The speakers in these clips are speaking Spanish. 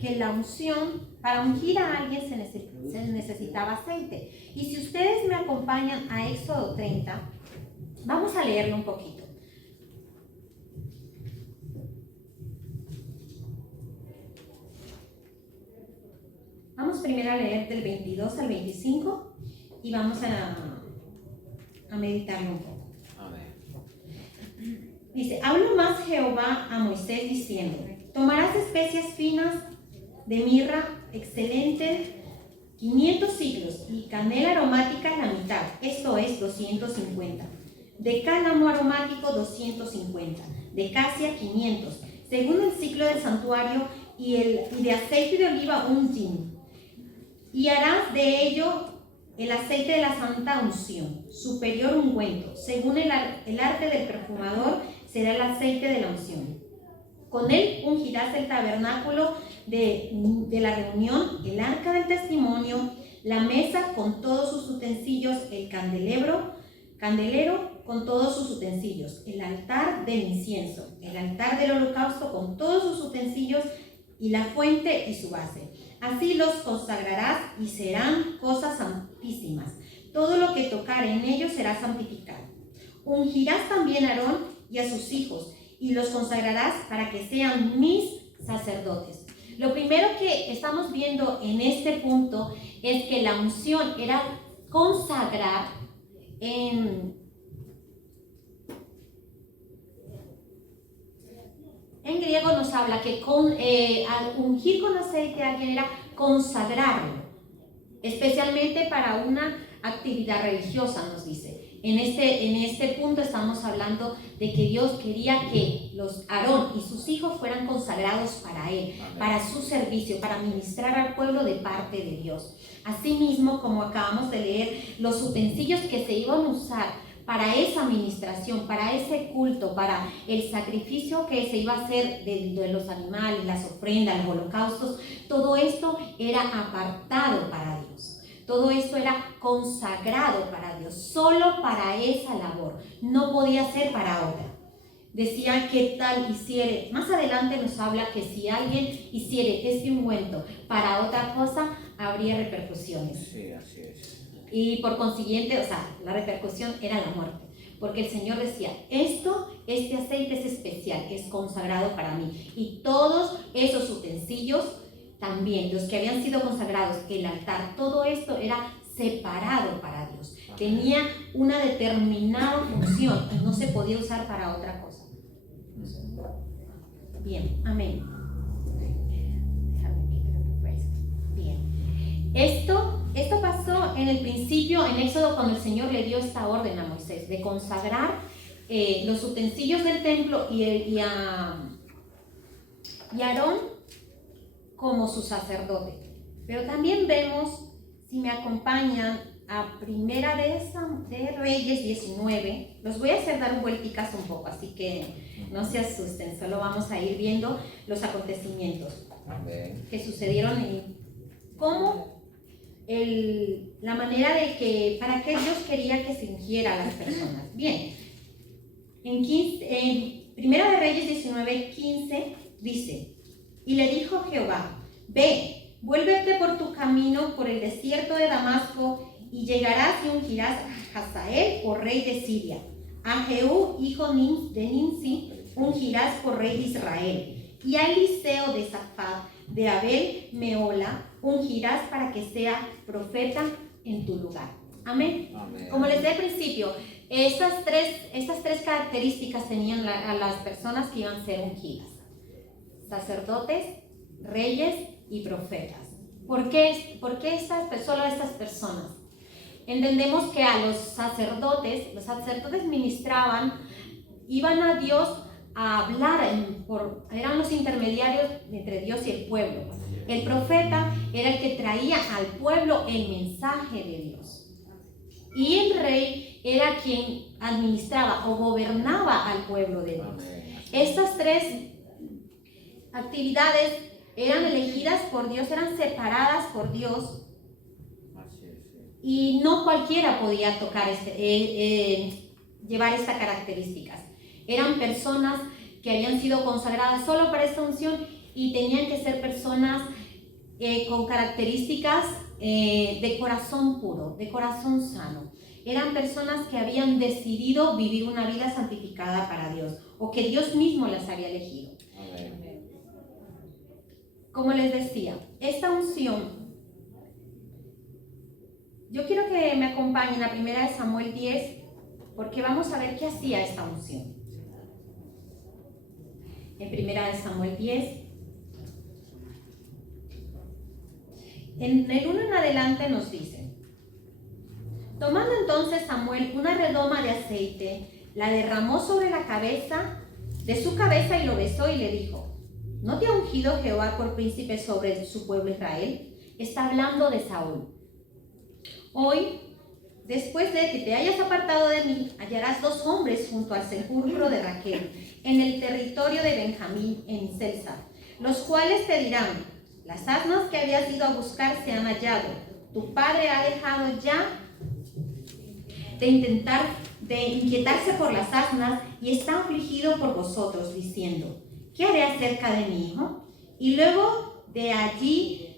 que la unción, para ungir a alguien se necesitaba aceite. Y si ustedes me acompañan a Éxodo 30, vamos a leerlo un poquito. Vamos primero a leer del 22 al 25 y vamos a meditarlo un poco. A ver. Dice, habló más Jehová a Moisés diciendo, tomarás especias finas de mirra excelente, 500 siclos, y canela aromática la mitad, esto es 250. De cálamo aromático 250, de casia 500, según el ciclo del santuario, y de aceite de oliva un hin. Y harás de ello el aceite de la santa unción, superior ungüento, según el arte del perfumador será el aceite de la unción. Con él ungirás el tabernáculo de la reunión, el arca del testimonio, la mesa con todos sus utensilios, el candelero con todos sus utensilios, el altar del incienso, el altar del holocausto con todos sus utensilios, y la fuente y su base. Así los consagrarás y serán cosas santísimas. Todo lo que tocare en ellos será santificado. Ungirás también a Aarón y a sus hijos, y los consagrarás para que sean mis sacerdotes. Lo primero que estamos viendo en este punto es que la unción era consagrar en griego nos habla que al ungir con aceite a alguien era consagrarlo, especialmente para una actividad religiosa, nos dice. En este punto estamos hablando de que Dios quería que Aarón y sus hijos fueran consagrados para él, para su servicio, para ministrar al pueblo de parte de Dios. Asimismo, como acabamos de leer, los utensilios que se iban a usar para esa administración, para ese culto, para el sacrificio que se iba a hacer de los animales, las ofrendas, los holocaustos, todo esto era apartado para Dios. Todo esto era consagrado para Dios, solo para esa labor, no podía ser para otra. Decía que tal hiciere, más adelante nos habla que si alguien hiciere este ungüento para otra cosa, habría repercusiones. Sí, así es. Y por consiguiente, la repercusión era la muerte, porque el Señor decía, este aceite es especial, es consagrado para mí, y todos esos utensilios también, los que habían sido consagrados, el altar, todo esto era separado para Dios, tenía una determinada función y no se podía usar para otra cosa. Bien, amén. Déjame ver, creo que fue esto. Bien. Esto pasó en el principio, en Éxodo, cuando el Señor le dio esta orden a Moisés de consagrar los utensilios del templo y a Aarón como su sacerdote. Pero también vemos, si me acompañan, a Primera de Reyes 19. Los voy a hacer dar un vuelticazo un poco, así que no se asusten, solo vamos a ir viendo los acontecimientos que sucedieron y cómo la manera de que, para qué Dios quería que se ungiera a las personas. Bien, en Primera de Reyes 19, 15 dice, y le dijo Jehová, ve, vuélvete por tu camino por el desierto de Damasco, y llegarás y ungirás a Hazael por rey de Siria. A Jehú, hijo de Nimsi, ungirás por rey de Israel. Y a Eliseo de Safat, de Abel Meola, ungirás para que sea profeta en tu lugar. Amén. Amén. Como les dije al principio, estas tres características tenían a las personas que iban a ser ungidas: sacerdotes, reyes y profetas. ¿Por qué solo estas personas? Entendemos que a los sacerdotes ministraban, iban a Dios a hablar, eran los intermediarios entre Dios y el pueblo. El profeta era el que traía al pueblo el mensaje de Dios. Y el rey era quien administraba o gobernaba al pueblo de Dios. Estas tres actividades eran elegidas por Dios, eran separadas por Dios, y no cualquiera podía tocar llevar estas características. Eran personas que habían sido consagradas solo para esta unción y tenían que ser personas con características de corazón puro, de corazón sano. Eran personas que habían decidido vivir una vida santificada para Dios, o que Dios mismo las había elegido. Amén. Como les decía, esta unción, yo quiero que me acompañen a 1 Samuel 10, porque vamos a ver qué hacía esta unción. En 1 Samuel 10, en el 1 en adelante nos dice: tomando entonces Samuel una redoma de aceite, la derramó sobre la cabeza de su cabeza y lo besó y le dijo: ¿no te ha ungido Jehová por príncipe sobre su pueblo Israel? Está hablando de Saúl. Hoy, después de que te hayas apartado de mí, hallarás 2 hombres junto al sepulcro de Raquel, en el territorio de Benjamín, en Selsa, los cuales te dirán: las asnas que habías ido a buscar se han hallado. Tu padre ha dejado ya de inquietarse por las asnas y está afligido por vosotros, diciendo: ¿qué haré acerca de mi hijo? Y luego de allí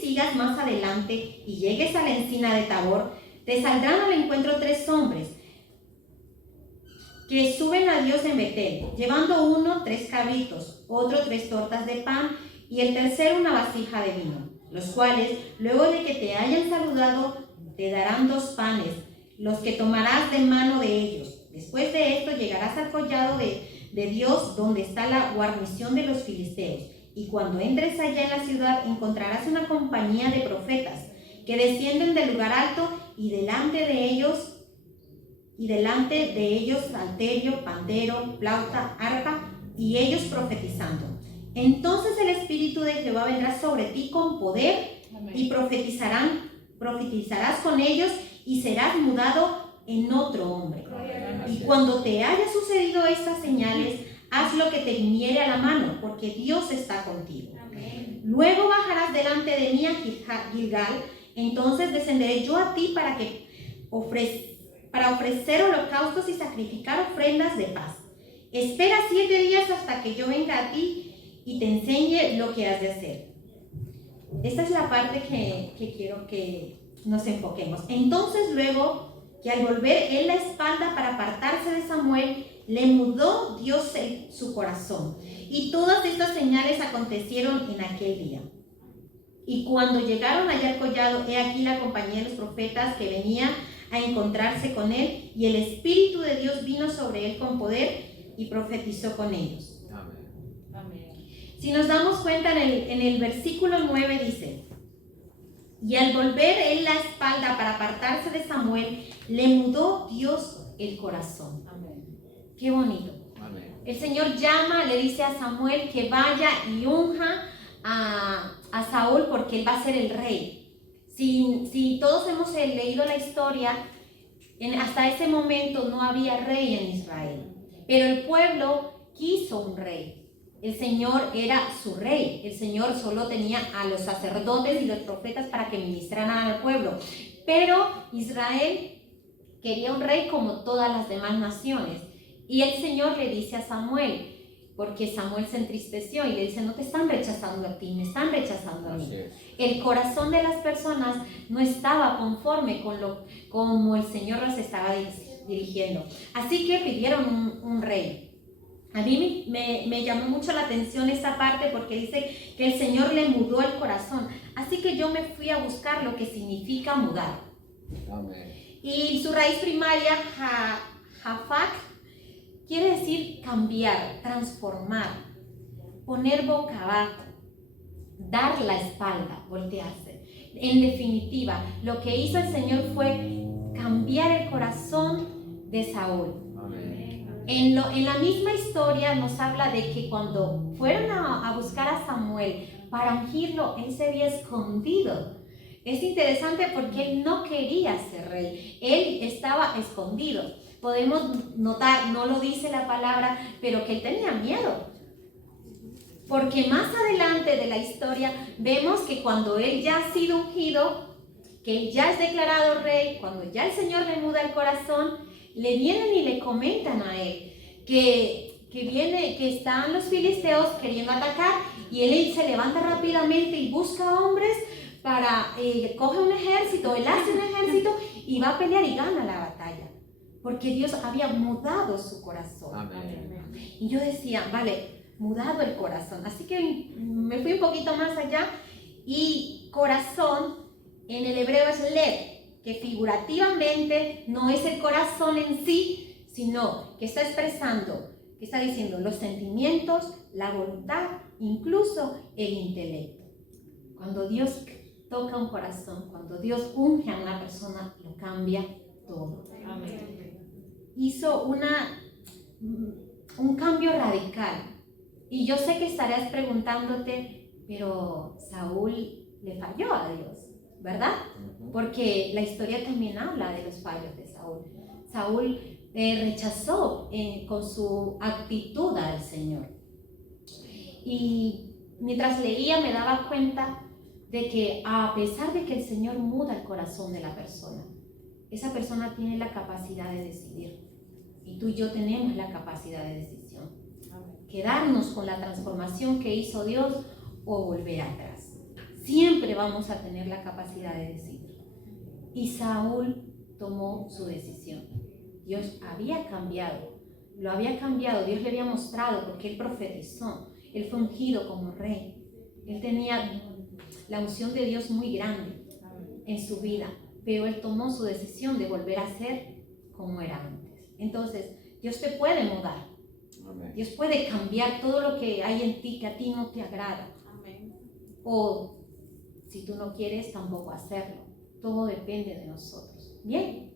sigas más adelante y llegues a la encina de Tabor, te saldrán al encuentro 3 hombres que suben a Dios en Betel, llevando uno 3 cabritos, otro 3 tortas de pan y el tercero una vasija de vino, los cuales, luego de que te hayan saludado, te darán 2 panes, los que tomarás de mano de ellos. Después de esto llegarás al collado de Dios, donde está la guarnición de los filisteos. Y cuando entres allá en la ciudad, encontrarás una compañía de profetas que descienden del lugar alto, y delante de ellos salterio, pandero, flauta, arpa, y ellos profetizando. Entonces el Espíritu de Jehová vendrá sobre ti con poder. Amén. Y profetizarás con ellos y serás mudado en otro hombre. Amén. Y cuando te haya sucedido estas señales, haz lo que te viniere a la mano, porque Dios está contigo. Amén. Luego bajarás delante de mí a Gilgal, entonces descenderé yo a ti para ofrecer holocaustos y sacrificar ofrendas de paz. Espera 7 días hasta que yo venga a ti y te enseñe lo que has de hacer. Esta es la parte que quiero que nos enfoquemos. Entonces, luego que al volver él la espalda para apartarse de Samuel, le mudó Dios su corazón. Y todas estas señales acontecieron en aquel día. Y cuando llegaron allá al collado, he aquí la compañía de los profetas que venía a encontrarse con él, y el Espíritu de Dios vino sobre él con poder y profetizó con ellos. Amén. Si nos damos cuenta, en el versículo 9 dice: y al volver él la espalda para apartarse de Samuel, le mudó Dios el corazón. Amén. Qué bonito. Amén. El Señor llama, le dice a Samuel que vaya y unja a Saúl, porque él va a ser el rey. Si todos hemos leído la historia, hasta ese momento no había rey en Israel, pero el pueblo quiso un rey. El Señor era su rey. El Señor solo tenía a los sacerdotes y los profetas para que ministraran al pueblo, pero Israel quería un rey como todas las demás naciones. Y el Señor le dice a Samuel, porque Samuel se entristeció y le dice: no te están rechazando a ti, me están rechazando a mí. El corazón de las personas no estaba conforme como el Señor los estaba dirigiendo. Así que pidieron un rey. A mí me llamó mucho la atención esta parte, porque dice que el Señor le mudó el corazón. Así que yo me fui a buscar lo que significa mudar. Amén. Y su raíz primaria, Jafak, quiere decir cambiar, transformar, poner boca abajo, dar la espalda, voltearse. En definitiva, lo que hizo el Señor fue cambiar el corazón de Saúl. Amén. En la misma historia nos habla de que cuando fueron a buscar a Samuel para ungirlo, él se había escondido. Es interesante porque él no quería ser rey, él estaba escondido. Podemos notar, no lo dice la palabra, pero que él tenía miedo. Porque más adelante de la historia vemos que cuando él ya ha sido ungido, que él ya es declarado rey, cuando ya el Señor le muda el corazón, le vienen y le comentan a él que que están los filisteos queriendo atacar y él se levanta rápidamente y busca hombres para, coge un ejército, él hace un ejército y va a pelear y gana la batalla. Porque Dios había mudado su corazón. Amén. Y yo decía, vale, mudado el corazón. Así que me fui un poquito más allá y corazón en el hebreo es lev, que figurativamente no es el corazón en sí, sino que está expresando, que está diciendo los sentimientos, la voluntad, incluso el intelecto. Cuando Dios toca un corazón, cuando Dios unge a una persona, lo cambia todo. Amén. Hizo un cambio radical. Y yo sé que estarás preguntándote, pero Saúl le falló a Dios, ¿verdad? Porque la historia también habla de los fallos de Saúl. Saúl rechazó con su actitud al Señor. Y mientras leía me daba cuenta de que a pesar de que el Señor muda el corazón de la persona, esa persona tiene la capacidad de decidir. Y tú y yo tenemos la capacidad de decisión. Quedarnos con la transformación que hizo Dios o volver atrás. Siempre vamos a tener la capacidad de decidir. Y Saúl tomó su decisión. Dios había cambiado, lo había cambiado, Dios le había mostrado porque él profetizó, él fue ungido como rey. Él tenía la unción de Dios muy grande en su vida, pero él tomó su decisión de volver a ser como era antes. Entonces, Dios te puede mudar. Amén. Dios puede cambiar todo lo que hay en ti que a ti no te agrada. Amén. O si tú no quieres, tampoco hacerlo. Todo depende de nosotros. Bien,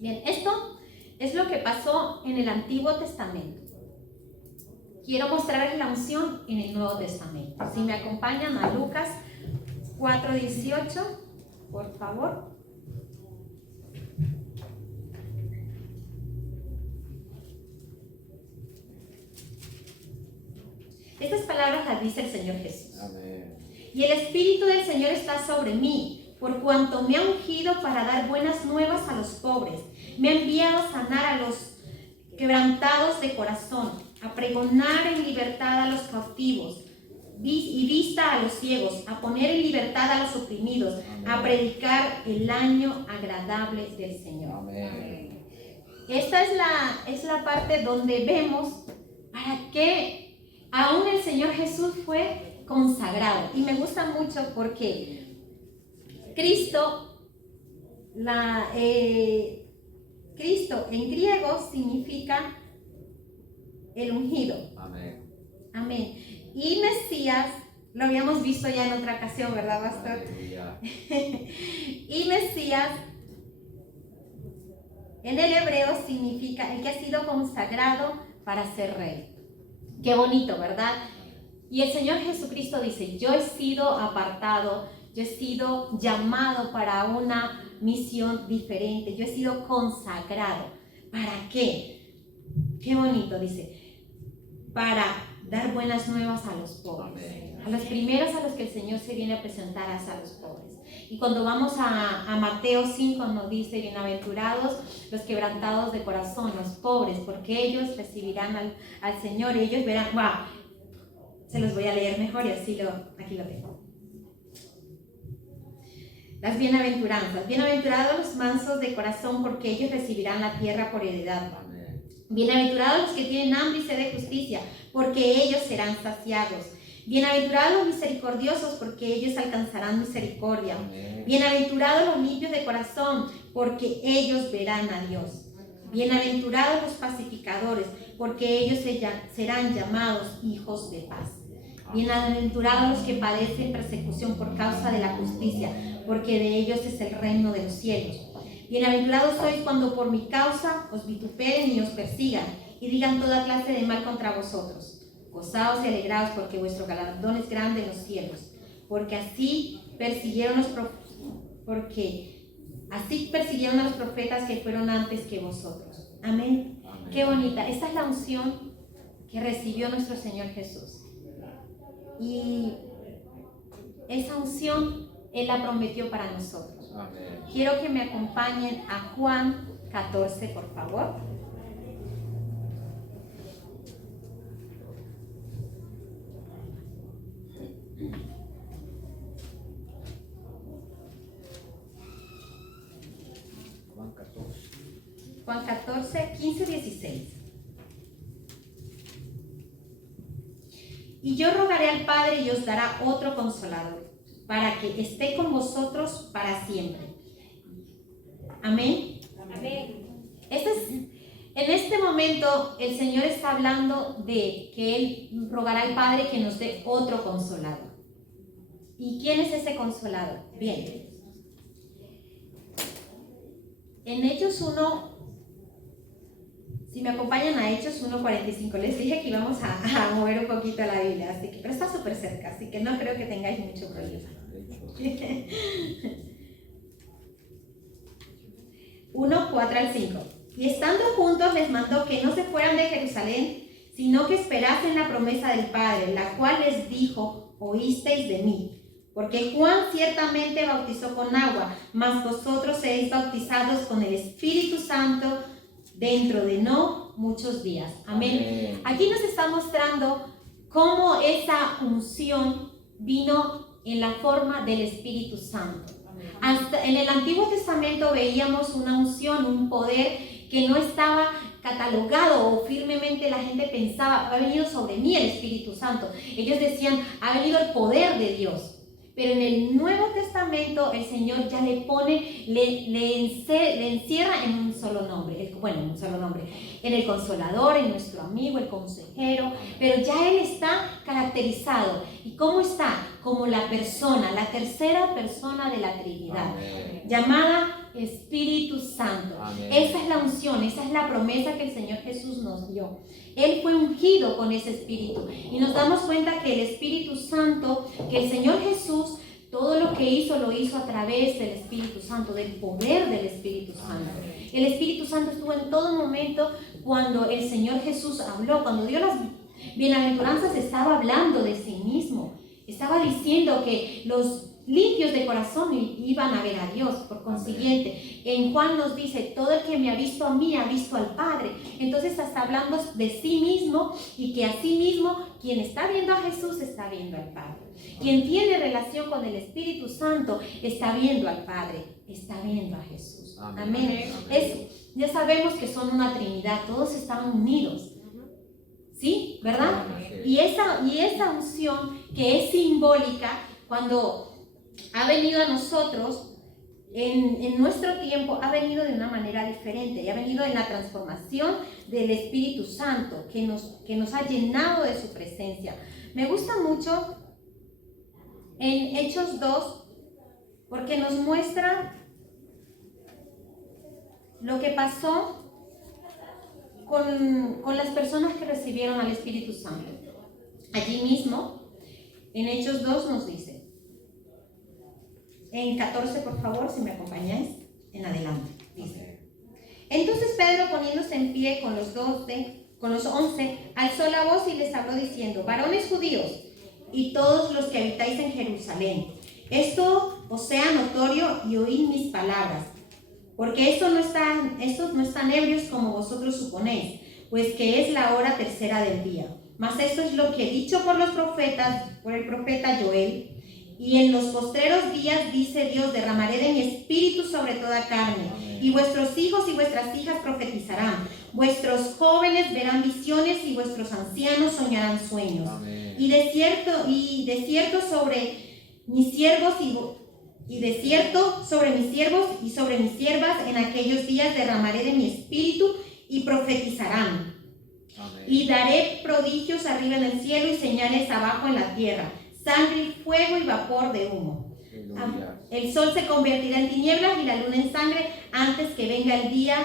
bien, esto es lo que pasó en el Antiguo Testamento. Quiero mostrarles la unción en el Nuevo Testamento. Si me acompañan a Lucas 4:18, por favor. Estas palabras las dice el Señor Jesús. Amén. Y el Espíritu del Señor está sobre mí, por cuanto me ha ungido para dar buenas nuevas a los pobres. Me ha enviado a sanar a los quebrantados de corazón, a pregonar en libertad a los cautivos y vista a los ciegos, a poner en libertad a los oprimidos, a predicar el año agradable del Señor. Amén. Esta es la parte donde vemos para qué aún el Señor Jesús fue consagrado. Y me gusta mucho porque Cristo, Cristo en griego significa el ungido. Amén. Amén. Y Mesías, lo habíamos visto ya en otra ocasión, ¿verdad, pastor? Aleluya. Y Mesías en el hebreo significa el que ha sido consagrado para ser rey. Qué bonito, ¿verdad? Y el Señor Jesucristo dice, yo he sido apartado, yo he sido llamado para una misión diferente, yo he sido consagrado. ¿Para qué? Qué bonito, dice, para dar buenas nuevas a los pobres. Amén. A los primeros a los que el Señor se viene a presentar es a los pobres. Y cuando vamos a Mateo 5 nos dice, bienaventurados los quebrantados de corazón, los pobres, porque ellos recibirán al Señor y ellos verán, wow, se los voy a leer mejor y así aquí lo tengo. Las bienaventuranzas. Bienaventurados los mansos de corazón, porque ellos recibirán la tierra por heredad. Amén. Bienaventurados los que tienen hambre y sed de justicia, porque ellos serán saciados. Bienaventurados los misericordiosos, porque ellos alcanzarán misericordia. Amén. Bienaventurados los limpios de corazón, porque ellos verán a Dios. Bienaventurados los pacificadores, porque ellos serán llamados hijos de paz. Bienaventurados los que padecen persecución por causa de la justicia, porque de ellos es el reino de los cielos. Bienaventurados sois cuando por mi causa os vituperen y os persigan, y digan toda clase de mal contra vosotros. Gozaos y alegraos, porque vuestro galardón es grande en los cielos, porque así persiguieron a los profetas que fueron antes que vosotros. Amén. Amén. Qué bonita. Esta es la unción que recibió nuestro Señor Jesús. Y esa unción Él la prometió para nosotros. Amén. Quiero que me acompañen a Juan 14, por favor. Juan 14, 15, 16. Y yo rogaré al Padre y os dará otro consolador, para que esté con vosotros para siempre. Amén. Amén. En este momento el Señor está hablando de que Él rogará al Padre que nos dé otro consolador. ¿Y quién es ese consolador? Bien. En Hechos 1, si me acompañan a Hechos 1:45, les dije que íbamos a mover un poquito la Biblia, así que, pero está súper cerca, así que no creo que tengáis mucho problema. 1, 4 al 5. Y estando juntos les mandó que no se fueran de Jerusalén, sino que esperasen la promesa del Padre, la cual les dijo: oísteis de mí. Porque Juan ciertamente bautizó con agua, mas vosotros seréis bautizados con el Espíritu Santo dentro de no muchos días. Amén. Aquí nos está mostrando cómo esa unción vino en la forma del Espíritu Santo. Hasta en el Antiguo Testamento veíamos una unción, un poder que no estaba catalogado o firmemente la gente pensaba: ha venido sobre mí el Espíritu Santo. Ellos decían: ha venido el poder de Dios. Pero en el Nuevo Testamento el Señor ya le pone, le encierra en un solo nombre, en el Consolador, en nuestro amigo, el consejero, pero ya Él está caracterizado. ¿Y cómo está? Como la persona, la tercera persona de la Trinidad, llamada Espíritu Santo. Amén. Esa es la unción, esa es la promesa que el Señor Jesús nos dio. Él fue ungido con ese Espíritu y nos damos cuenta que el Espíritu Santo, que el Señor Jesús, todo lo que hizo, lo hizo a través del Espíritu Santo, del poder del Espíritu Santo. El Espíritu Santo estuvo en todo momento cuando el Señor Jesús habló, cuando dio las bienaventuranzas, estaba hablando de sí mismo. Estaba diciendo que los limpios de corazón iban a ver a Dios. Por consiguiente, en Juan nos dice: todo el que me ha visto a mí ha visto al Padre. Entonces está hablando de sí mismo, y que a sí mismo, quien está viendo a Jesús está viendo al Padre. Quien tiene relación con el Espíritu Santo está viendo al Padre, está viendo a Jesús. Amén. Ya sabemos que son una Trinidad, todos estaban unidos. ¿Sí? ¿Verdad? Y esa unción que es simbólica, cuando ha venido a nosotros en nuestro tiempo, ha venido de una manera diferente, y ha venido en la transformación del Espíritu Santo que nos ha llenado de su presencia. Me gusta mucho en Hechos 2 porque nos muestra lo que pasó con las personas que recibieron al Espíritu Santo. Allí mismo, en Hechos 2 nos dice, en 14, por favor, si me acompañáis, en adelante, dice: entonces Pedro, poniéndose en pie con los 11, alzó la voz y les habló diciendo: varones judíos y todos los que habitáis en Jerusalén, esto os sea notorio y oíd mis palabras. Porque estos no están ebrios como vosotros suponéis, pues que es la hora tercera del día. Mas esto es lo que he dicho por el profeta Joel. Y en los postreros días, dice Dios, derramaré de mi espíritu sobre toda carne. Amén. Y vuestros hijos y vuestras hijas profetizarán. Vuestros jóvenes verán visiones y vuestros ancianos soñarán sueños. Amén. Y de cierto sobre mis siervos y sobre mis siervas en aquellos días derramaré de mi espíritu y profetizarán. Amén. Y daré prodigios arriba en el cielo y señales abajo en la tierra, sangre y fuego y vapor de humo. El sol se convertirá en tinieblas y la luna en sangre antes que venga el día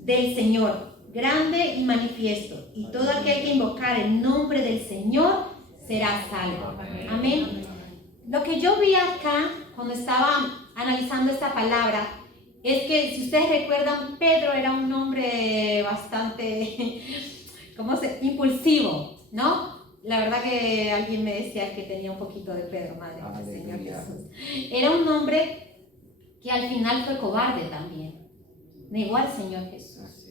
del Señor, grande y manifiesto. Y todo aquel que invocar el nombre del Señor será salvo. Amén. Amén. Lo que yo vi acá cuando estaba analizando esta palabra es que, si ustedes recuerdan, Pedro era un hombre bastante impulsivo, ¿no? La verdad que alguien me decía que tenía un poquito de Pedro, madre del Señor Jesús. Era un hombre que al final fue cobarde también. Negó al Señor Jesús.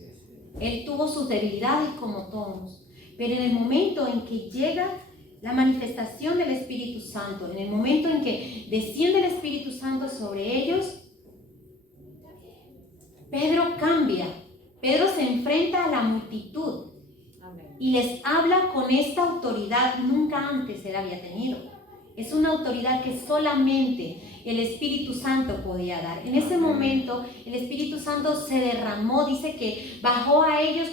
Él tuvo sus debilidades como todos, pero en el momento en que llega la manifestación del Espíritu Santo, en el momento en que desciende el Espíritu Santo sobre ellos, Pedro cambia Pedro se enfrenta a la multitud Amén. y les habla con esta autoridad nunca antes él había tenido. Es una autoridad que solamente el Espíritu Santo podía dar. En ese momento el Espíritu Santo se derramó, dice que bajó a ellos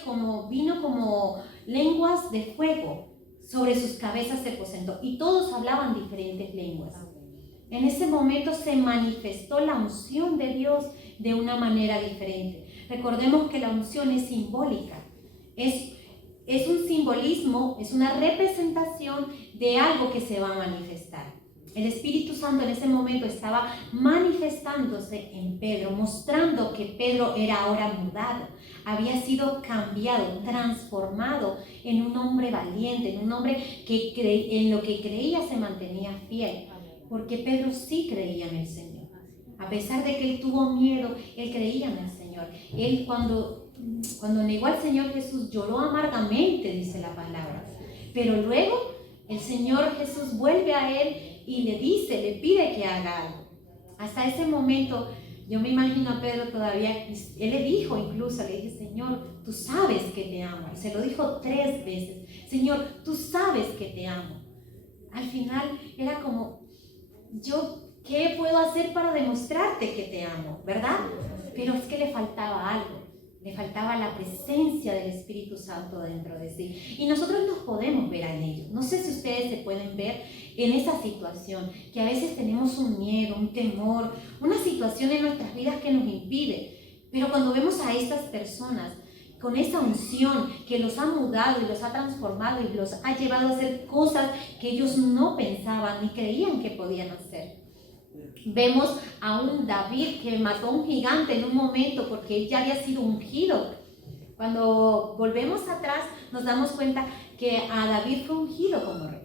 vino como lenguas de fuego, sobre sus cabezas se posentó y todos hablaban diferentes lenguas. En ese momento se manifestó la unción de Dios de una manera diferente. Recordemos que la unción es simbólica, es un simbolismo, es una representación de algo que se va a manifestar. El Espíritu Santo en ese momento estaba manifestándose en Pedro, mostrando que Pedro era ahora mudado, había sido cambiado, transformado en un hombre valiente, en un hombre que en lo que creía se mantenía fiel, porque Pedro sí creía en el Señor. A pesar de que él tuvo miedo, él creía en el Señor. Él cuando negó al Señor Jesús lloró amargamente, dice la palabra. Pero luego el Señor Jesús vuelve a él y le pide que haga algo. Hasta ese momento yo me imagino a Pedro todavía, él le dijo incluso, le dije, Señor, tú sabes que te amo. Y se lo dijo 3 veces, Señor, tú sabes que te amo. Al final era como, ¿qué puedo hacer para demostrarte que te amo? ¿Verdad? Pero es que le faltaba algo. Le faltaba la presencia del Espíritu Santo dentro de sí. Y nosotros nos podemos ver en ello. No sé si ustedes se pueden ver en esa situación, que a veces tenemos un miedo, un temor, una situación en nuestras vidas que nos impide. Pero cuando vemos a estas personas con esa unción que los ha mudado y los ha transformado y los ha llevado a hacer cosas que ellos no pensaban ni creían que podían hacer. Vemos a un David que mató a un gigante en un momento porque él ya había sido ungido. Cuando volvemos atrás nos damos cuenta que a David fue ungido como rey.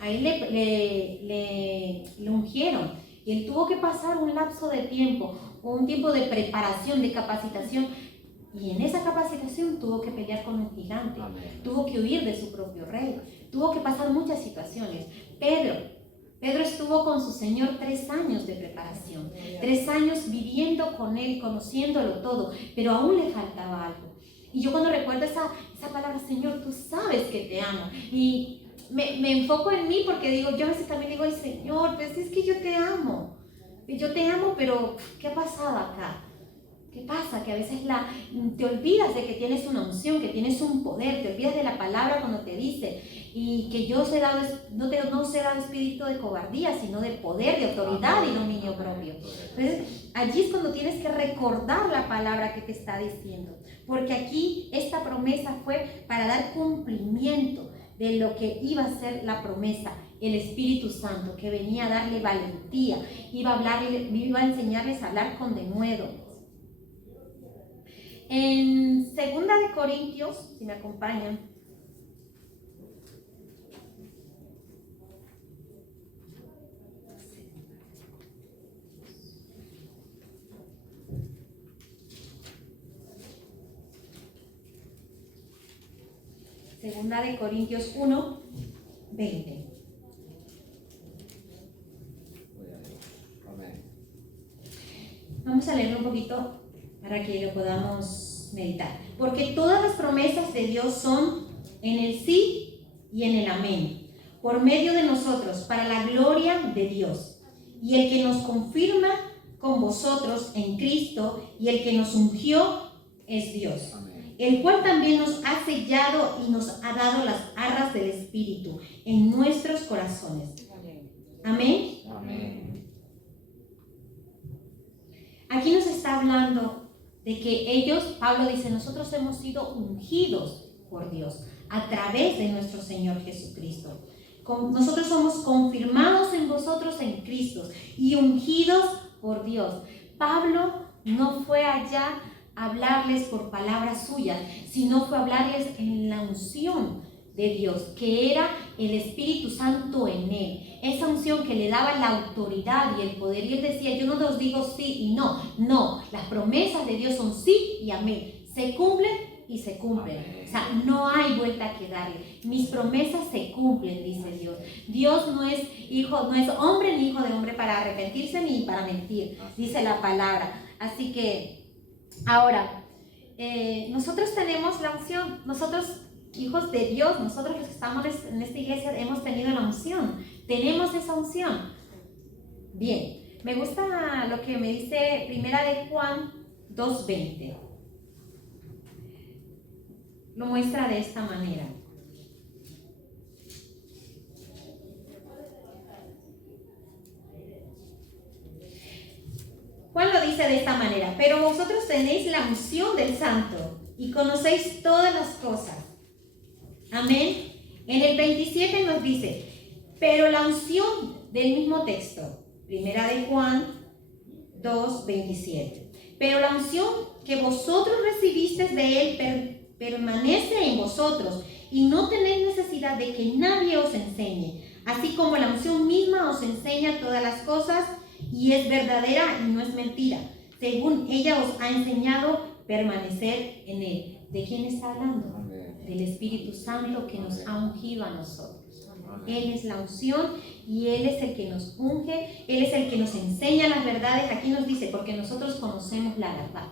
A él le ungieron y él tuvo que pasar un lapso de tiempo, un tiempo de preparación, de capacitación. Y en esa capacitación tuvo que pelear con un gigante, tuvo que huir de su propio rey, tuvo que pasar muchas situaciones. Pedro estuvo con su Señor 3 años de preparación, 3 años viviendo con Él, conociéndolo todo, pero aún le faltaba algo. Y yo cuando recuerdo esa palabra, Señor, tú sabes que te amo. Y me enfoco en mí porque yo a veces también digo, ay Señor, pues es que yo te amo, pero ¿qué ha pasado acá? ¿Qué pasa? Que a veces te olvidas de que tienes una unción, que tienes un poder, te olvidas de la palabra cuando te dice, y que no será espíritu de cobardía, sino de poder, de autoridad y dominio propio. Entonces, allí es cuando tienes que recordar la palabra que te está diciendo, porque aquí esta promesa fue para dar cumplimiento de lo que iba a ser la promesa, el Espíritu Santo, que venía a darle valentía, iba a enseñarles a hablar con denuedo. En 2 de Corintios, si me acompañan, Segunda de Corintios 1, 20. Vamos a leerlo un poquito para que lo podamos meditar. Porque todas las promesas de Dios son en el sí y en el amén, por medio de nosotros, para la gloria de Dios. Y el que nos confirma con vosotros en Cristo y el que nos ungió es Dios, el cual también nos ha sellado y nos ha dado las arras del Espíritu en nuestros corazones. Amén. Amén. Aquí nos está hablando de que ellos, Pablo dice, nosotros hemos sido ungidos por Dios a través de nuestro Señor Jesucristo. Nosotros somos confirmados en vosotros en Cristo y ungidos por Dios. Pablo no fue allá a hablarles por palabras suyas, sino fue a hablarles en la unción de Dios, que era el Espíritu Santo en él. Esa unción que le daba la autoridad y el poder. Y él decía, yo no os digo sí y no. No, las promesas de Dios son sí y amén. Se cumplen y se cumplen. O sea, no hay vuelta que darle. Mis promesas se cumplen, dice Dios. Dios no es hombre ni hijo de hombre para arrepentirse ni para mentir, dice la palabra. Así que, ahora, nosotros tenemos la unción, nosotros hijos de Dios, nosotros los que estamos en esta iglesia hemos tenido la unción, tenemos esa unción. Bien, me gusta lo que me dice Primera de Juan 2:20. Lo muestra de esta manera. Juan lo dice de esta manera: pero vosotros tenéis la unción del Santo y conocéis todas las cosas. Amén. En el 27 nos dice, pero la unción del mismo texto, Primera de Juan 2:27. Pero la unción que vosotros recibisteis de él permanece en vosotros y no tenéis necesidad de que nadie os enseñe, así como la unción misma os enseña todas las cosas y es verdadera y no es mentira, según ella os ha enseñado permanecer en él. ¿De quién está hablando? Amén. Del Espíritu Santo que nos ha ungido a nosotros. Amén. Él es la unción y Él es el que nos unge, Él es el que nos enseña las verdades. Aquí nos dice, porque nosotros conocemos la verdad.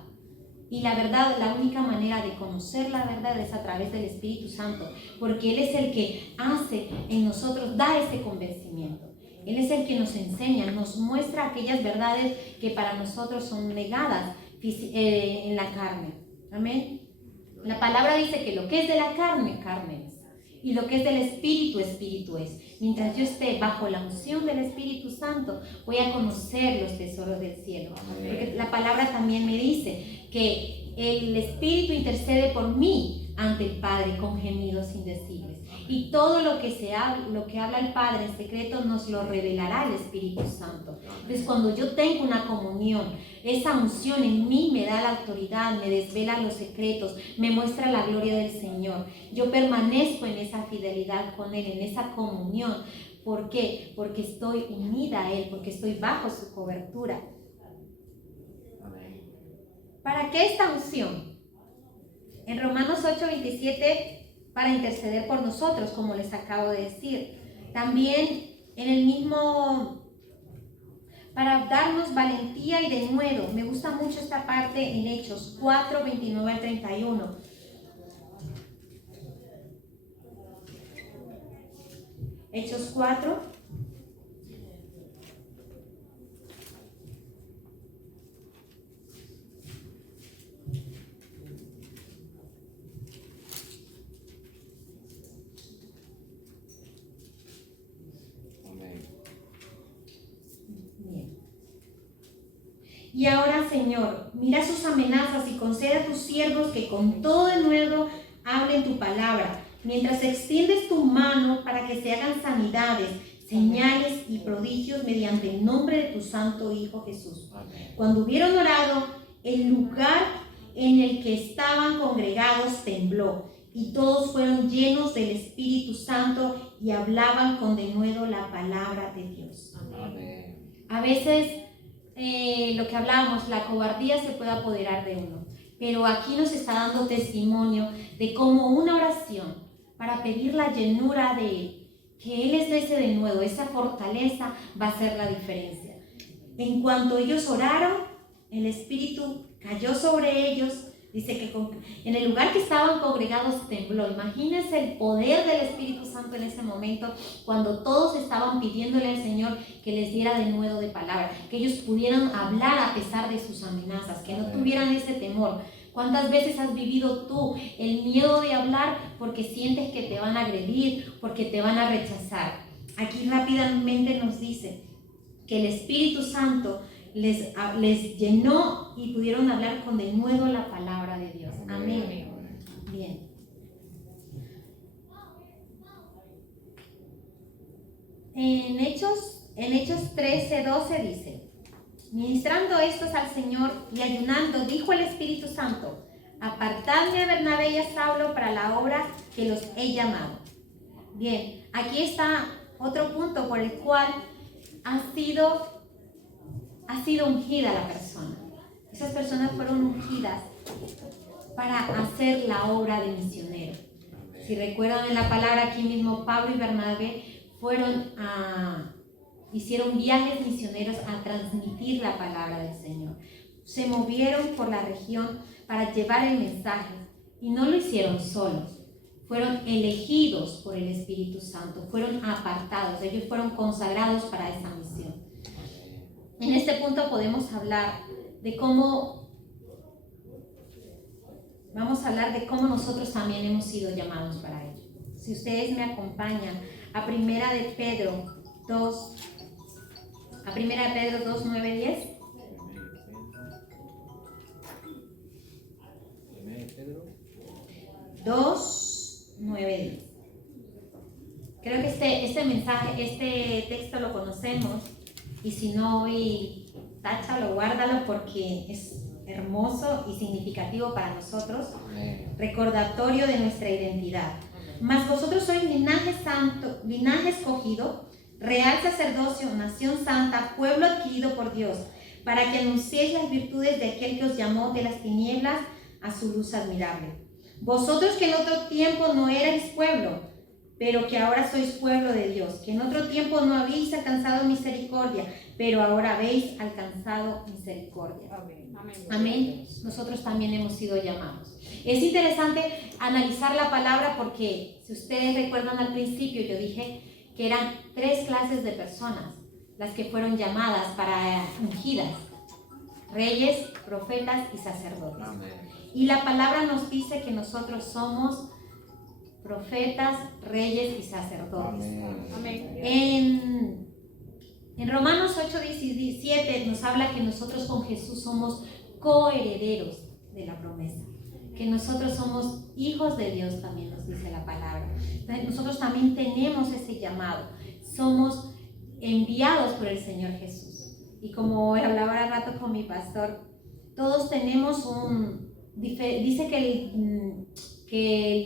Y la verdad, la única manera de conocer la verdad es a través del Espíritu Santo, porque Él es el que hace en nosotros, da ese convencimiento. Él es el que nos enseña, nos muestra aquellas verdades que para nosotros son negadas en la carne. Amén. La palabra dice que lo que es de la carne, carne es. Y lo que es del Espíritu, Espíritu es. Mientras yo esté bajo la unción del Espíritu Santo, voy a conocer los tesoros del cielo. Porque la palabra también me dice que el Espíritu intercede por mí ante el Padre con gemidos indecibles. Y todo lo que habla el Padre en secreto nos lo revelará el Espíritu Santo. Entonces, cuando yo tengo una comunión, esa unción en mí me da la autoridad, me desvela los secretos, me muestra la gloria del Señor. Yo permanezco en esa fidelidad con Él, en esa comunión. ¿Por qué? Porque estoy unida a Él, porque estoy bajo su cobertura. ¿Para qué esta unción? En Romanos 8:27, para interceder por nosotros, como les acabo de decir. También en el mismo, para darnos valentía y denuedo. Me gusta mucho esta parte en Hechos 4:29 al 31. Hechos 4. Y ahora, Señor, mira sus amenazas y concede a tus siervos que con todo denuedo hablen tu palabra, mientras extiendes tu mano para que se hagan sanidades, señales y prodigios mediante el nombre de tu santo Hijo Jesús. Amén. Cuando hubieron orado, el lugar en el que estaban congregados tembló, y todos fueron llenos del Espíritu Santo y hablaban con denuedo la palabra de Dios. Amén. A veces lo que hablábamos, la cobardía se puede apoderar de uno, pero aquí nos está dando testimonio de cómo una oración para pedir la llenura de Él, que Él es de ese denuedo, esa fortaleza, va a hacer la diferencia. En cuanto ellos oraron, el Espíritu cayó sobre ellos. Dice que en el lugar que estaban congregados tembló. Imagínense el poder del Espíritu Santo en ese momento, cuando todos estaban pidiéndole al Señor que les diera denuedo de palabra, que ellos pudieran hablar a pesar de sus amenazas, que no tuvieran ese temor. ¿Cuántas veces has vivido tú el miedo de hablar porque sientes que te van a agredir, porque te van a rechazar? Aquí rápidamente nos dice que el Espíritu Santo les llenó y pudieron hablar con denuedo la palabra de Dios. Amén. Bien. En Hechos 13:12 dice: ministrando estos al Señor y ayunando, dijo el Espíritu Santo: apartadme a Bernabé y a Saulo para la obra que los he llamado. Bien, aquí está otro punto por el cual ha sido ungida la persona. Esas personas fueron ungidas para hacer la obra de misionero. Si recuerdan en la palabra, aquí mismo Pablo y Bernabé hicieron viajes misioneros a transmitir la palabra del Señor. Se movieron por la región para llevar el mensaje. Y no lo hicieron solos, fueron elegidos por el Espíritu Santo, fueron apartados, ellos fueron consagrados para esa misión. En este punto podemos hablar de cómo, vamos a hablar de cómo nosotros también hemos sido llamados para ello. Si ustedes me acompañan a Primera de Pedro 2, 9, 10. Pedro 2, 9, 10. Creo que este mensaje, este texto lo conocemos, y si no hoy, táchalo, guárdalo, porque es hermoso y significativo para nosotros, recordatorio de nuestra identidad. Mas vosotros sois linaje santo, linaje escogido, real sacerdocio, nación santa, pueblo adquirido por Dios, para que anunciéis las virtudes de aquel que os llamó de las tinieblas a su luz admirable. Vosotros que en otro tiempo no erais pueblo, pero que ahora sois pueblo de Dios, que en otro tiempo no habéis alcanzado misericordia, pero ahora habéis alcanzado misericordia. Amén. Nosotros también hemos sido llamados. Es interesante analizar la palabra, porque si ustedes recuerdan al principio yo dije que eran 3 clases de personas las que fueron llamadas para ungidas: reyes, profetas y sacerdotes. Y la palabra nos dice que nosotros somos profetas, reyes y sacerdotes. Amén. En Romanos 8:17 nos habla que nosotros con Jesús somos coherederos de la promesa, que nosotros somos hijos de Dios, también nos dice la palabra. Entonces, nosotros también tenemos ese llamado, somos enviados por el Señor Jesús. Y como hablaba hace rato con mi pastor, todos tenemos dice que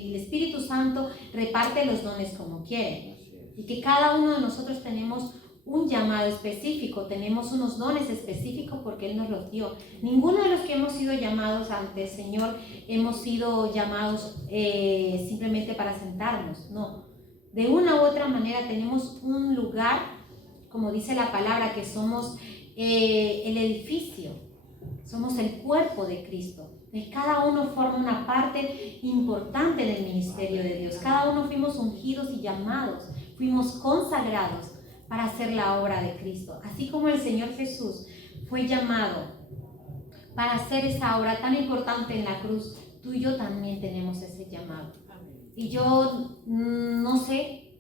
el Espíritu Santo reparte los dones como quiere, y que cada uno de nosotros tenemos un llamado específico, tenemos unos dones específicos porque Él nos los dio. Ninguno de los que hemos sido llamados ante el Señor hemos sido llamados simplemente para sentarnos, no. De una u otra manera tenemos un lugar, como dice la palabra, que somos el edificio, somos el cuerpo de Cristo. Cada uno forma una parte importante del ministerio de Dios. Cada uno fuimos ungidos y llamados, fuimos consagrados para hacer la obra de Cristo. Así como el Señor Jesús fue llamado para hacer esa obra tan importante en la cruz, tú y yo también tenemos ese llamado. Y yo no sé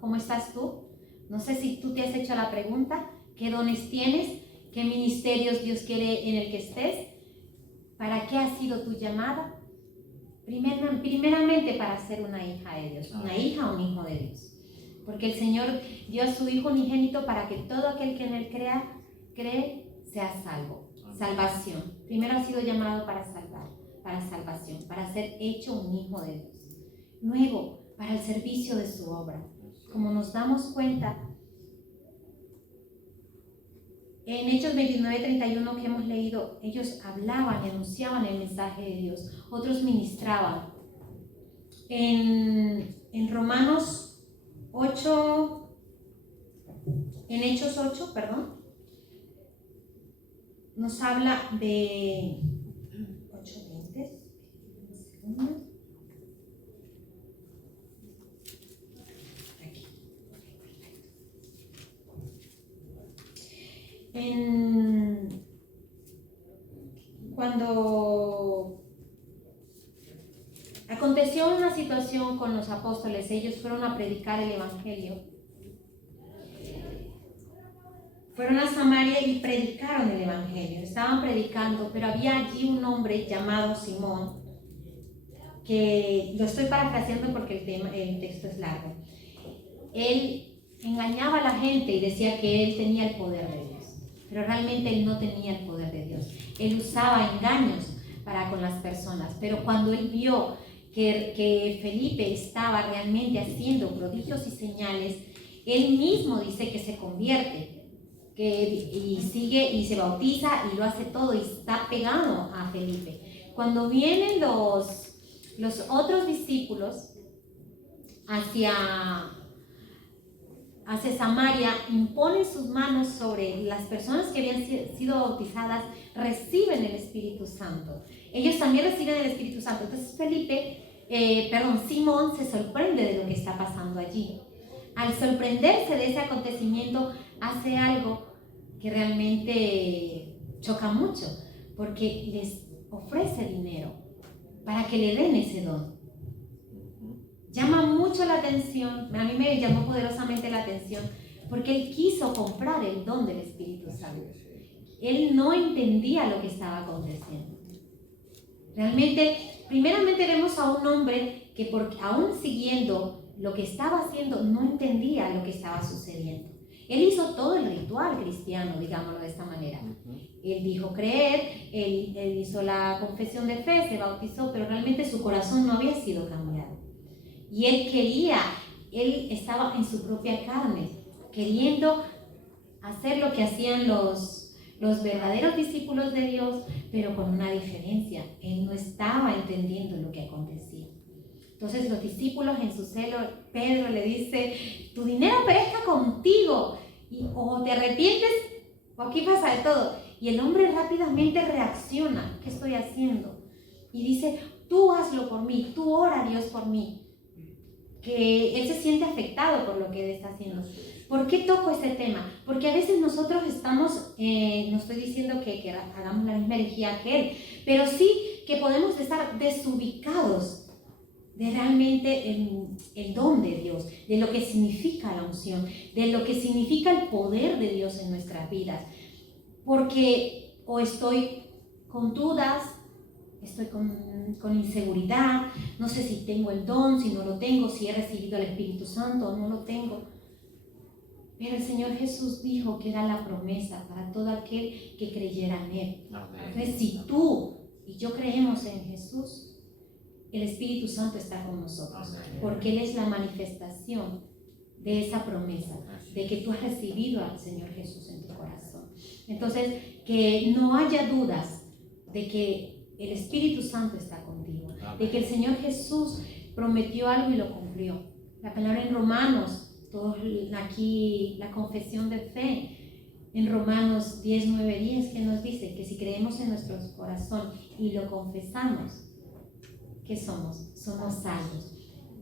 cómo estás tú, no sé si tú te has hecho la pregunta, ¿qué dones tienes? ¿Qué ministerios Dios quiere en el que estés? ¿Para qué ha sido tu llamada? Primeramente para ser una hija de Dios, una hija o un hijo de Dios. Porque el Señor dio a su Hijo unigénito para que todo aquel que en Él cree, sea salvo. Salvación. Primero ha sido llamado para salvar, para salvación, para ser hecho un hijo de Dios. Luego, para el servicio de su obra. Como nos damos cuenta, en Hechos 29:31 que hemos leído, ellos hablaban y anunciaban el mensaje de Dios, otros ministraban. En Romanos 8, en Hechos 8, nos habla de 8:20. Cuando aconteció una situación con los apóstoles, ellos fueron a predicar el evangelio. Fueron a Samaria y predicaron el evangelio. Estaban predicando, pero había allí un hombre llamado Simón, que lo estoy parafraseando porque el texto es largo. Él engañaba a la gente y decía que él tenía el poder de Dios, pero realmente él no tenía el poder de Dios. Él usaba engaños para con las personas, pero cuando él vio que Felipe estaba realmente haciendo prodigios y señales, él mismo dice que se convierte, y sigue y se bautiza y lo hace todo y está pegado a Felipe. Cuando vienen los otros discípulos hacia Samaria, imponen sus manos sobre las personas que habían sido bautizadas, reciben el Espíritu Santo. Ellos también reciben el Espíritu Santo. Entonces Simón se sorprende de lo que está pasando allí. Al sorprenderse de ese acontecimiento, hace algo que realmente choca mucho, porque les ofrece dinero para que le den ese don. Llama mucho la atención, a mí me llamó poderosamente la atención, porque él quiso comprar el don del Espíritu Santo. Él no entendía lo que estaba aconteciendo. Realmente, primeramente vemos a un hombre que aún siguiendo lo que estaba haciendo, no entendía lo que estaba sucediendo. Él hizo todo el ritual cristiano, digámoslo de esta manera. Él dijo creer, él hizo la confesión de fe, se bautizó, pero realmente su corazón no había sido cambiado. Y él estaba en su propia carne, queriendo hacer lo que hacían los verdaderos discípulos de Dios, pero con una diferencia. Él no estaba entendiendo lo que acontecía. Entonces los discípulos en su celo, Pedro le dice, tu dinero perezca contigo, o te arrepientes, o aquí pasa de todo. Y el hombre rápidamente reacciona, ¿qué estoy haciendo? Y dice, tú hazlo por mí, tú ora a Dios por mí. Que él se siente afectado por lo que él está haciendo. ¿Por qué toco ese tema? Porque a veces nosotros estamos, no estoy diciendo que hagamos la misma herejía que él, pero sí que podemos estar desubicados de realmente el don de Dios, de lo que significa la unción, de lo que significa el poder de Dios en nuestras vidas. Porque o estoy con dudas, estoy con inseguridad, no sé si tengo el don, si no lo tengo, si he recibido el Espíritu Santo o no lo tengo. Pero el Señor Jesús dijo que era la promesa para todo aquel que creyera en Él. Entonces, si tú y yo creemos en Jesús, el Espíritu Santo está con nosotros, porque Él es la manifestación de esa promesa, de que tú has recibido al Señor Jesús en tu corazón. Entonces, que no haya dudas de que el Espíritu Santo está contigo, de que el Señor Jesús prometió algo y lo cumplió. La palabra en Romanos, todos aquí la confesión de fe, en Romanos 10, 9, 10, que nos dice que si creemos en nuestro corazón y lo confesamos, ¿qué somos? Somos salvos.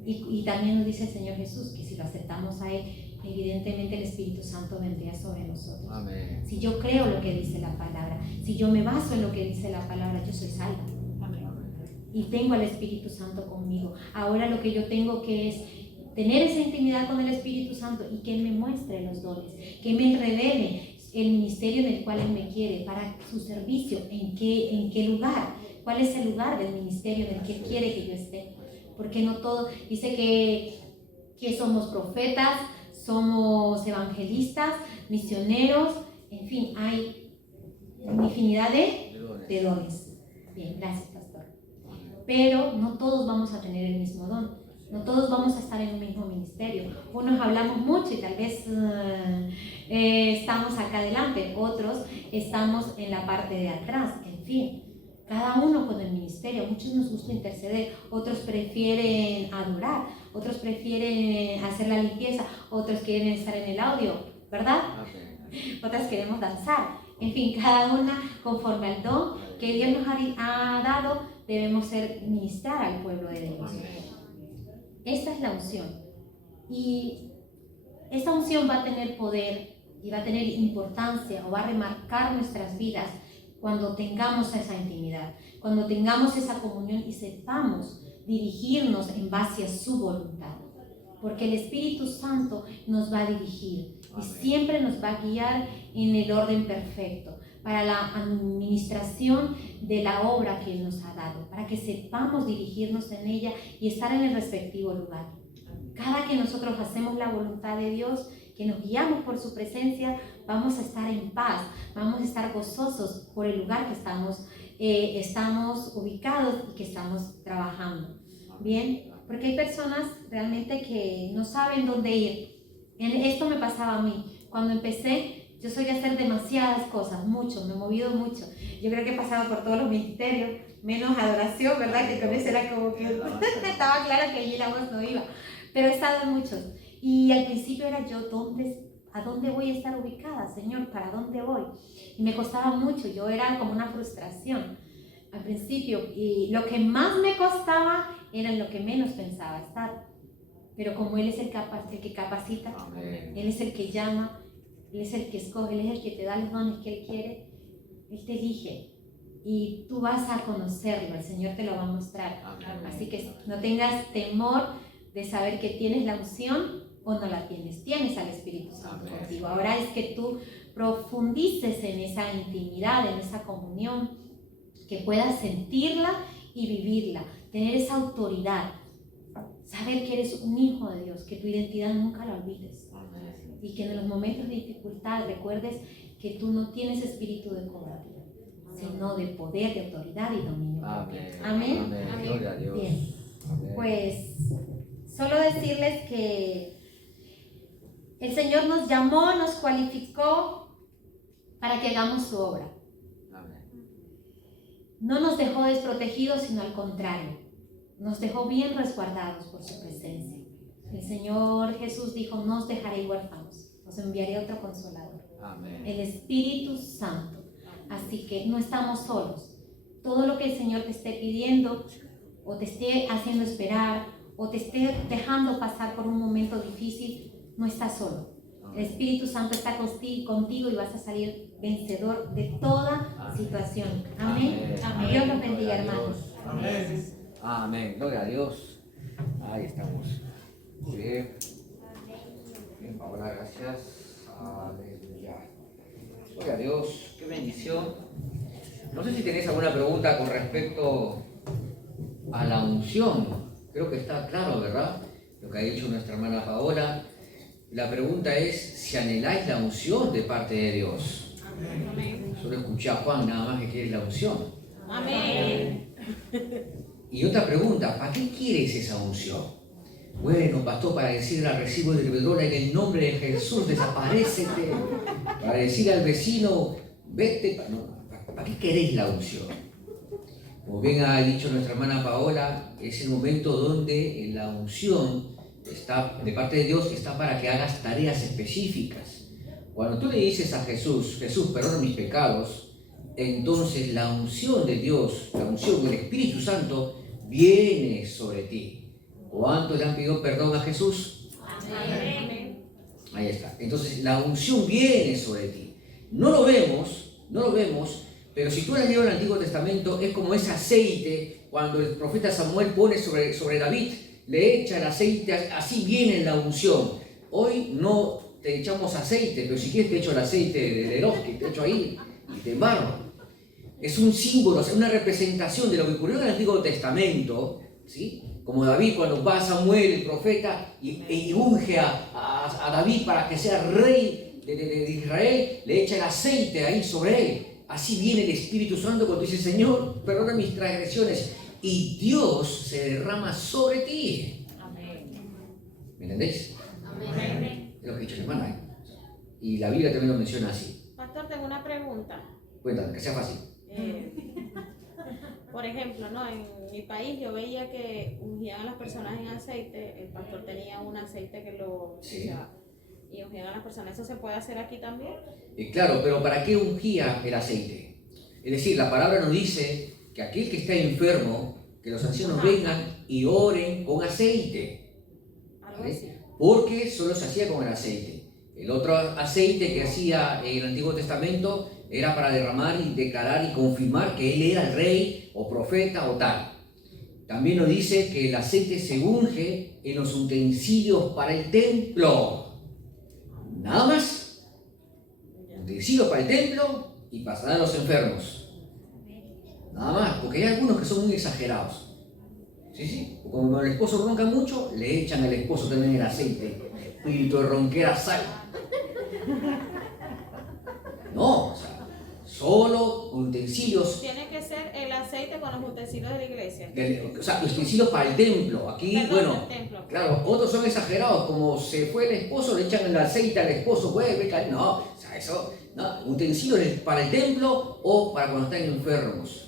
Y también nos dice el Señor Jesús que si lo aceptamos a Él, evidentemente el Espíritu Santo vendría sobre nosotros. Amén. Si yo creo lo que dice la palabra, si yo me baso en lo que dice la palabra, yo soy salva. Amén. Y tengo al Espíritu Santo conmigo. Ahora lo que yo tengo que es tener esa intimidad con el Espíritu Santo y que Él me muestre los dones, que me revele el ministerio en el cual Él me quiere, para su servicio, en qué lugar, cuál es el lugar del ministerio en el que Él quiere que yo esté. Porque no todo, dice que somos profetas, somos evangelistas, misioneros, en fin, hay una infinidad de dones. Bien, gracias, pastor. Pero no todos vamos a tener el mismo don, no todos vamos a estar en un mismo ministerio. Unos hablamos mucho y tal vez estamos acá adelante, otros estamos en la parte de atrás, en fin. Cada uno con el ministerio. A muchos nos gusta interceder, otros prefieren adorar, otros prefieren hacer la limpieza, otros quieren estar en el audio, ¿verdad? Otras queremos danzar. En fin, cada una conforme al don que Dios nos ha dado, debemos ministrar al pueblo de Dios. Esta es la unción. Y esta unción va a tener poder y va a tener importancia o va a remarcar nuestras vidas cuando tengamos esa intimidad, cuando tengamos esa comunión y sepamos dirigirnos en base a su voluntad. Porque el Espíritu Santo nos va a dirigir y siempre nos va a guiar en el orden perfecto para la administración de la obra que Él nos ha dado, para que sepamos dirigirnos en ella y estar en el respectivo lugar. Cada que nosotros hacemos la voluntad de Dios, que nos guiamos por su presencia, vamos a estar en paz, vamos a estar gozosos por el lugar que estamos ubicados y que estamos trabajando. Bien, porque hay personas realmente que no saben dónde ir. Esto me pasaba a mí. Cuando empecé, yo soy de hacer demasiadas cosas, mucho, me he movido mucho. Yo creo que he pasado por todos los ministerios, menos adoración, ¿verdad? Que con eso era como que estaba claro que allí la voz no iba. Pero he estado en muchos. Y al principio era yo, ¿a dónde voy a estar ubicada, Señor? ¿Para dónde voy? Y me costaba mucho, yo era como una frustración. al principio, y lo que más me costaba era lo que menos pensaba estar. Pero como Él es el que capacita, Amén. Él es el que llama, Él es el que escoge, Él es el que te da los dones que Él quiere, Él te elige y tú vas a conocerlo, el Señor te lo va a mostrar. Amén. Así que no tengas temor de saber que tienes la unción o no la tienes. Tienes al Espíritu Santo Amén. contigo. Ahora es que tú profundices en esa intimidad, en esa comunión, que puedas sentirla y vivirla, tener esa autoridad, saber que eres un hijo de Dios, que tu identidad nunca la olvides Amén. y que en los momentos de dificultad recuerdes que tú no tienes espíritu de cobardía, sino de poder, de autoridad y dominio propio. Amén. Amén. Amén. Gloria a Dios. Bien, Amén. pues solo decirles que el Señor nos llamó, nos cualificó para que hagamos su obra. Amén. No nos dejó desprotegidos, sino al contrario, nos dejó bien resguardados por su presencia. El Señor Jesús dijo, no os dejaré huérfanos, os enviaré otro consolador, Amén. el Espíritu Santo. Así que no estamos solos. Todo lo que el Señor te esté pidiendo, o te esté haciendo esperar, o te esté dejando pasar por un momento difícil, no estás solo. El Espíritu Santo está contigo y vas a salir vencedor de toda situación. Amén. Amén. Dios los bendiga, Gloria a hermanos. Dios. Amén. Amén. Gloria a Dios. Ahí estamos. Muy bien. Bien, Paola, gracias. Aleluya. Gloria a Dios. Qué bendición. No sé si tenés alguna pregunta con respecto a la unción. Creo que está claro, ¿verdad? Lo que ha dicho nuestra hermana Paola. La pregunta es si anheláis la unción de parte de Dios. Amén. Solo escuché a Juan nada más que quiere la unción. Amén. Y otra pregunta, ¿para qué quieres esa unción? Bueno, pastor, para decirle al recibo de Iberdrola en el nombre de Jesús, desaparécete. Para decir al vecino, vete. ¿Para qué queréis la unción? Como bien ha dicho nuestra hermana Paola, es el momento donde la unción está de parte de Dios, está para que hagas tareas específicas. Cuando tú le dices a Jesús, Jesús, perdona mis pecados, entonces la unción de Dios, la unción del Espíritu Santo, viene sobre ti. ¿Cuántos le han pedido perdón a Jesús? Amén. Ahí está. Entonces la unción viene sobre ti. No lo vemos, pero si tú has leído el Antiguo Testamento, es como ese aceite cuando el profeta Samuel pone sobre David, le echa el aceite, así viene la unción. Hoy no te echamos aceite, pero si quieres te echo el aceite de Eros, que te echo ahí y te embarro. Es un símbolo, es una representación de lo que ocurrió en el Antiguo Testamento, ¿sí? Como David cuando va a Samuel, el profeta, y unge a David para que sea rey de Israel, le echa el aceite ahí sobre él. Así viene el Espíritu Santo cuando dice, Señor, perdona mis transgresiones, y Dios se derrama sobre ti. Amén. ¿Me entendéis? Amén. Es lo que ha dicho la hermana, ¿eh? Y la Biblia también lo menciona así. Pastor, tengo una pregunta. Cuéntame, que sea fácil. Por ejemplo, ¿no? En mi país yo veía que ungían a las personas en aceite, el pastor tenía un aceite que lo Sí. echaba, y ungían a las personas. ¿Eso se puede hacer aquí también? Claro, pero ¿para qué ungía el aceite? Es decir, la palabra nos dice que aquel que está enfermo, que los ancianos vengan y oren con aceite. Algo ¿Vale? así. Porque solo se hacía con el aceite. El otro aceite que hacía en el Antiguo Testamento era para derramar y declarar y confirmar que él era el rey o profeta o tal. También nos dice que el aceite se unge en los utensilios para el templo. Nada más. Utensilios para el templo y para a los enfermos. Nada más, porque hay algunos que son muy exagerados. Sí. Como el esposo ronca mucho, le echan al esposo también el aceite. Espíritu de ronquera, sal. No, o sea, solo utensilios. Tiene que ser el aceite con los utensilios de la iglesia. O sea, utensilios para el templo. Aquí, Perdón, bueno, del templo. claro, otros son exagerados. Como se fue el esposo, le echan el aceite al esposo, vuelve, cae. No, o sea, eso, no. Utensilios para el templo o para cuando están enfermos.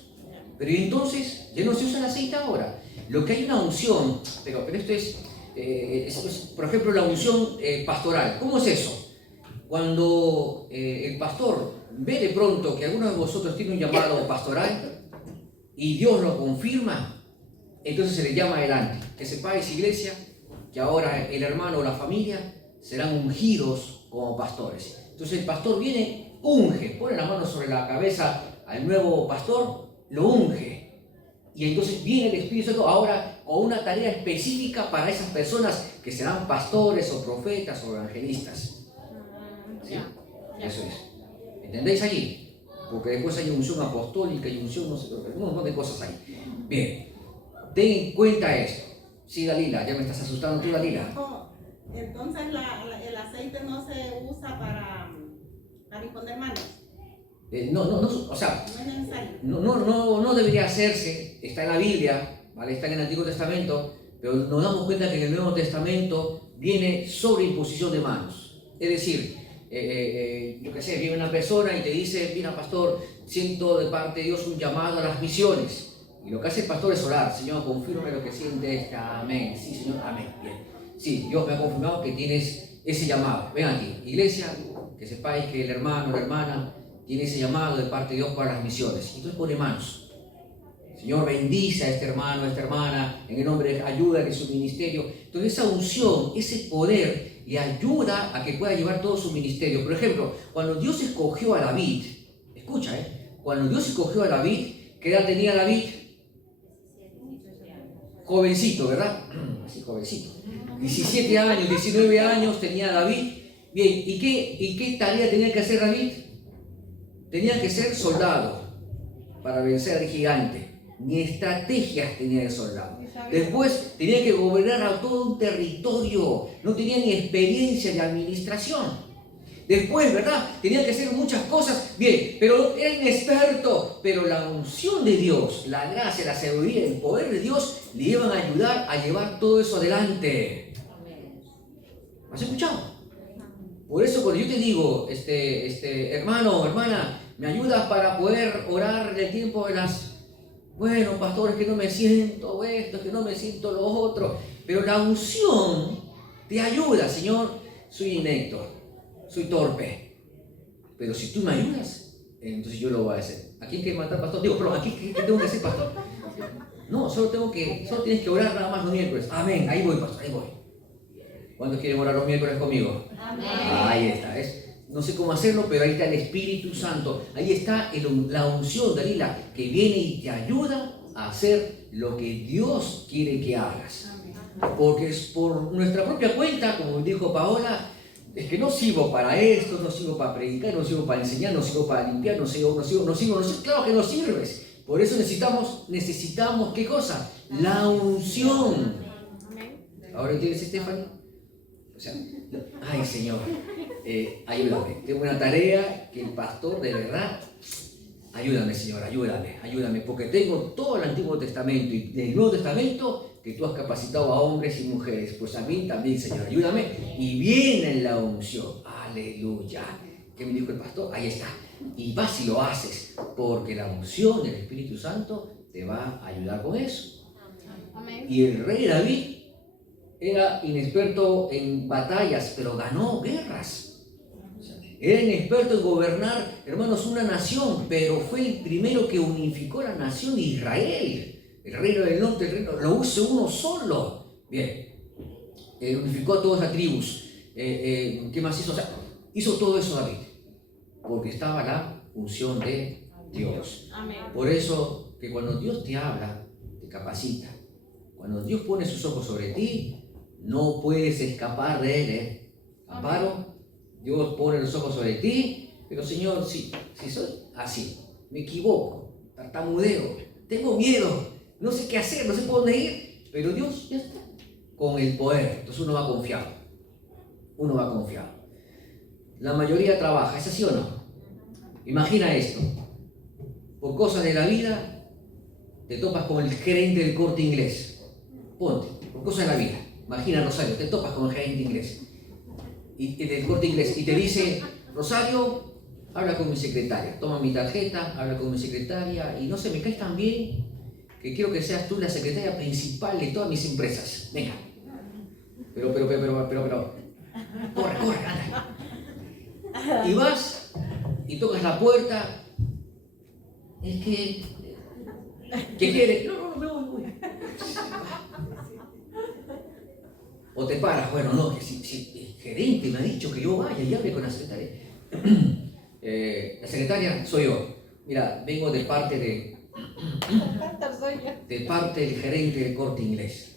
Pero y entonces, ya no se usa el aceite ahora. Lo que hay una unción, pero esto es, por ejemplo, la unción pastoral. ¿Cómo es eso? Cuando el pastor ve de pronto que alguno de vosotros tiene un llamado pastoral, y Dios lo confirma, entonces se le llama adelante. Que sepáis, iglesia, que ahora el hermano o la familia serán ungidos como pastores. Entonces el pastor viene, unge, pone la mano sobre la cabeza al nuevo pastor, lo unge. Y entonces viene el Espíritu Santo ahora con una tarea específica para esas personas que serán pastores o profetas o evangelistas. ¿Sí? Eso es. ¿Entendéis allí? Porque después hay unción apostólica y unción, no sé, un montón de cosas ahí. Bien, ten en cuenta esto. Sí, Dalila, ya me estás asustando tú, Dalila. Entonces el aceite no se usa para imponer manos. No, o sea, No es necesario. no debería hacerse, está en la Biblia, ¿vale? Está en el Antiguo Testamento, pero nos damos cuenta que en el Nuevo Testamento viene sobre imposición de manos. Es decir, yo qué sé, viene una persona y te dice, mira pastor, siento de parte de Dios un llamado a las misiones. Y lo que hace el pastor es orar, Señor, confírmame lo que sientes, amén. Sí, Señor, amén. Bien. Sí, Dios me ha confirmado que tienes ese llamado. Ven aquí, iglesia, que sepáis que el hermano o la hermana tiene ese llamado de parte de Dios para las misiones. Entonces pone manos. Señor, bendice a este hermano, a esta hermana, en el nombre de ayuda en su ministerio. Entonces esa unción, ese poder, le ayuda a que pueda llevar todo su ministerio. Por ejemplo, cuando Dios escogió a David, escucha, cuando Dios escogió a David, ¿qué edad tenía David? Jovencito, ¿verdad? Así, jovencito. 17 años, 19 años tenía David. Bien, ¿y qué tarea tenía que hacer David? Tenía que ser soldado para vencer al gigante. Ni estrategias tenía el soldado. Después tenía que gobernar a todo un territorio. No tenía ni experiencia de administración. Después, ¿verdad? Tenía que hacer muchas cosas. Bien, pero era inexperto. Pero la unción de Dios, la gracia, la sabiduría, el poder de Dios le iban a ayudar a llevar todo eso adelante. ¿Has escuchado? Por eso cuando yo te digo, hermano o hermana, me ayudas para poder orar en el tiempo de bueno, pastor, es que no me siento esto, es que no me siento lo otro. Pero la unción te ayuda, Señor. Soy inepto, soy torpe. Pero si tú me ayudas, entonces yo lo voy a hacer. ¿A quién quiere matar, pastor? Digo, pero ¿aquí qué tengo que hacer, pastor? No, solo tienes que orar nada más los miércoles. Amén, ahí voy, pastor, ahí voy. ¿Cuántos quieren orar los miércoles conmigo? Amén. Ahí está, no sé cómo hacerlo, pero ahí está el Espíritu Santo. Ahí está la unción, Dalila, que viene y te ayuda a hacer lo que Dios quiere que hagas. Porque es por nuestra propia cuenta, como dijo Paola, es que no sirvo para esto, no sirvo para predicar, no sirvo para enseñar, no sirvo para limpiar, no sirvo. Claro que no sirves. Por eso necesitamos ¿qué cosa? La unción. ¿Ahora entiendes, Stephanie? O sea, ay Señor, ayúdame. Tengo una tarea que el pastor, de verdad, ayúdame Señor, ayúdame, porque tengo todo el Antiguo Testamento y del Nuevo Testamento que tú has capacitado a hombres y mujeres. Pues a mí también, Señor, ayúdame. Y viene la unción. Aleluya. ¿Qué me dijo el pastor? Ahí está. Y vas y lo haces, porque la unción del Espíritu Santo te va a ayudar con eso. Amén. Y el rey David era inexperto en batallas, pero ganó guerras. Era inexperto en gobernar, hermanos, una nación, pero fue el primero que unificó la nación de Israel. El reino del norte, lo hizo uno solo. Bien, unificó a todas las tribus. ¿Qué más hizo? O sea, hizo todo eso David, porque estaba la unción de Dios. Amén. Por eso que cuando Dios te habla, te capacita. Cuando Dios pone sus ojos sobre ti, no puedes escapar de Él. Amparo, Dios pone los ojos sobre ti, pero Señor, si soy así, me equivoco, tartamudeo, tengo miedo, no sé qué hacer, no sé por dónde ir, pero Dios ya está con el poder. Entonces uno va confiado. La mayoría trabaja, ¿es así o no? Imagina esto. Por cosas de la vida, te topas con el gerente del Corte Inglés. Ponte, por cosas de la vida. Imagina, Rosario, te topas con el gerente inglés y del Corte Inglés y te dice, Rosario, habla con mi secretaria, toma mi tarjeta, habla con mi secretaria y no sé, me caes tan bien que quiero que seas tú la secretaria principal de todas mis empresas. Venga. Pero, corre, anda. Y vas y tocas la puerta. Es que ¿Qué quiere? No, me voy. O te paras, bueno, no, que si el gerente me ha dicho que yo vaya y hable con la secretaria. La secretaria soy yo. Mira, vengo de parte del gerente del Corte Inglés.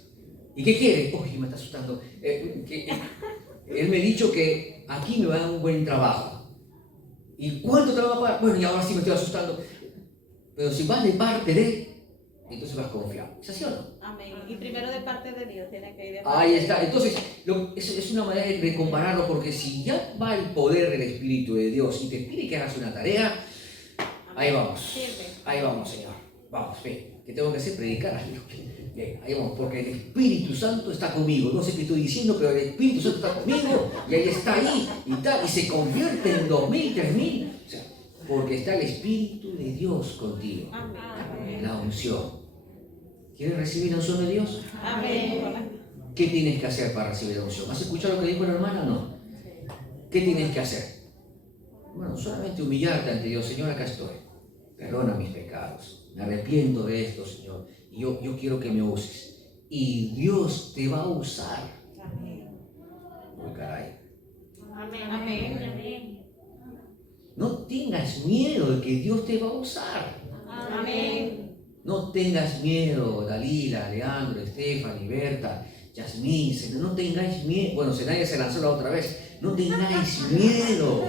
¿Y qué quiere? Uy, me está asustando. Él me ha dicho que aquí me va a dar un buen trabajo. ¿Y cuánto te va a pagar? Bueno, y ahora sí me estoy asustando. Pero si vas de parte de él, entonces vas confiado. ¿Es así o no? Amén. Y primero de parte de Dios, tiene que ir de parte Ahí de está. Dios. Entonces, es una manera de compararlo, porque si ya va el poder del Espíritu de Dios y te pide que hagas una tarea, ahí vamos. Sirve. Ahí vamos, Señor. Vamos, ven. ¿Qué tengo que hacer? Predicar. Bien, ahí vamos, porque el Espíritu Santo está conmigo. No sé qué estoy diciendo, pero el Espíritu Santo está conmigo y ahí está ahí y tal. Y se convierte en 2000, 3000. O sea, porque está el Espíritu de Dios contigo. Amén. La unción. ¿Quieres recibir la unción de Dios? Amén. ¿Qué tienes que hacer para recibir la unción? ¿Has escuchado lo que dijo la hermana? No. ¿Qué tienes que hacer? Bueno, solamente humillarte ante Dios. Señor, acá estoy. Perdona mis pecados. Me arrepiento de esto, Señor. Y yo quiero que me uses. Y Dios te va a usar. Uy, caray. Amén. No tengas miedo de que Dios te va a usar. Amén. No tengas miedo, Dalila, Leandro, Estefany, Berta, Yasmín, no tengáis miedo. Bueno, Zenaida se lanzó la otra vez. No tengáis miedo.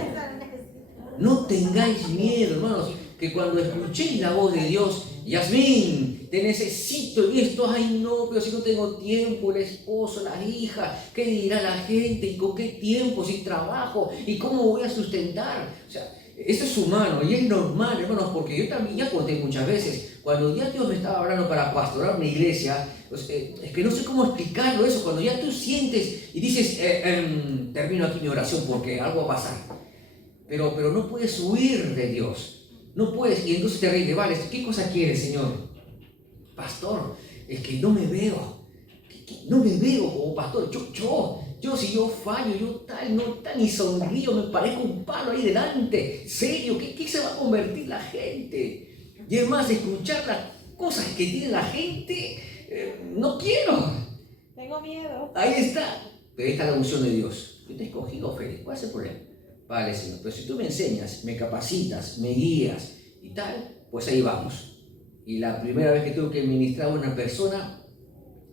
No tengáis miedo, hermanos, que cuando escuchéis la voz de Dios, Yasmín, te necesito y esto, ay no, pero si no tengo tiempo, el esposo, la hija, ¿qué dirá la gente? ¿Y con qué tiempo? ¿Sin trabajo? ¿Y cómo voy a sustentar? O sea, eso es humano y es normal, hermanos, porque yo también ya conté muchas veces, cuando ya Dios me estaba hablando para pastorar una iglesia, pues, es que no sé cómo explicarlo eso, cuando ya tú sientes y dices, termino aquí mi oración porque algo va a pasar, pero no puedes huir de Dios, no puedes, y entonces te rinde, vale, ¿qué cosa quieres, Señor? Pastor, es que no me veo, no me veo como pastor, yo si yo fallo, yo tal, ni sonrío, me parezco un palo ahí delante. Serio, ¿qué se va a convertir la gente? Y es más, escuchar las cosas que tiene la gente, no quiero. Tengo miedo. Ahí está. Pero ahí está la unción de Dios. Yo te he escogido, Félix, ¿cuál es el problema? Vale, Señor, pero si tú me enseñas, me capacitas, me guías y tal, pues ahí vamos. Y la primera vez que tuve que ministrar a una persona,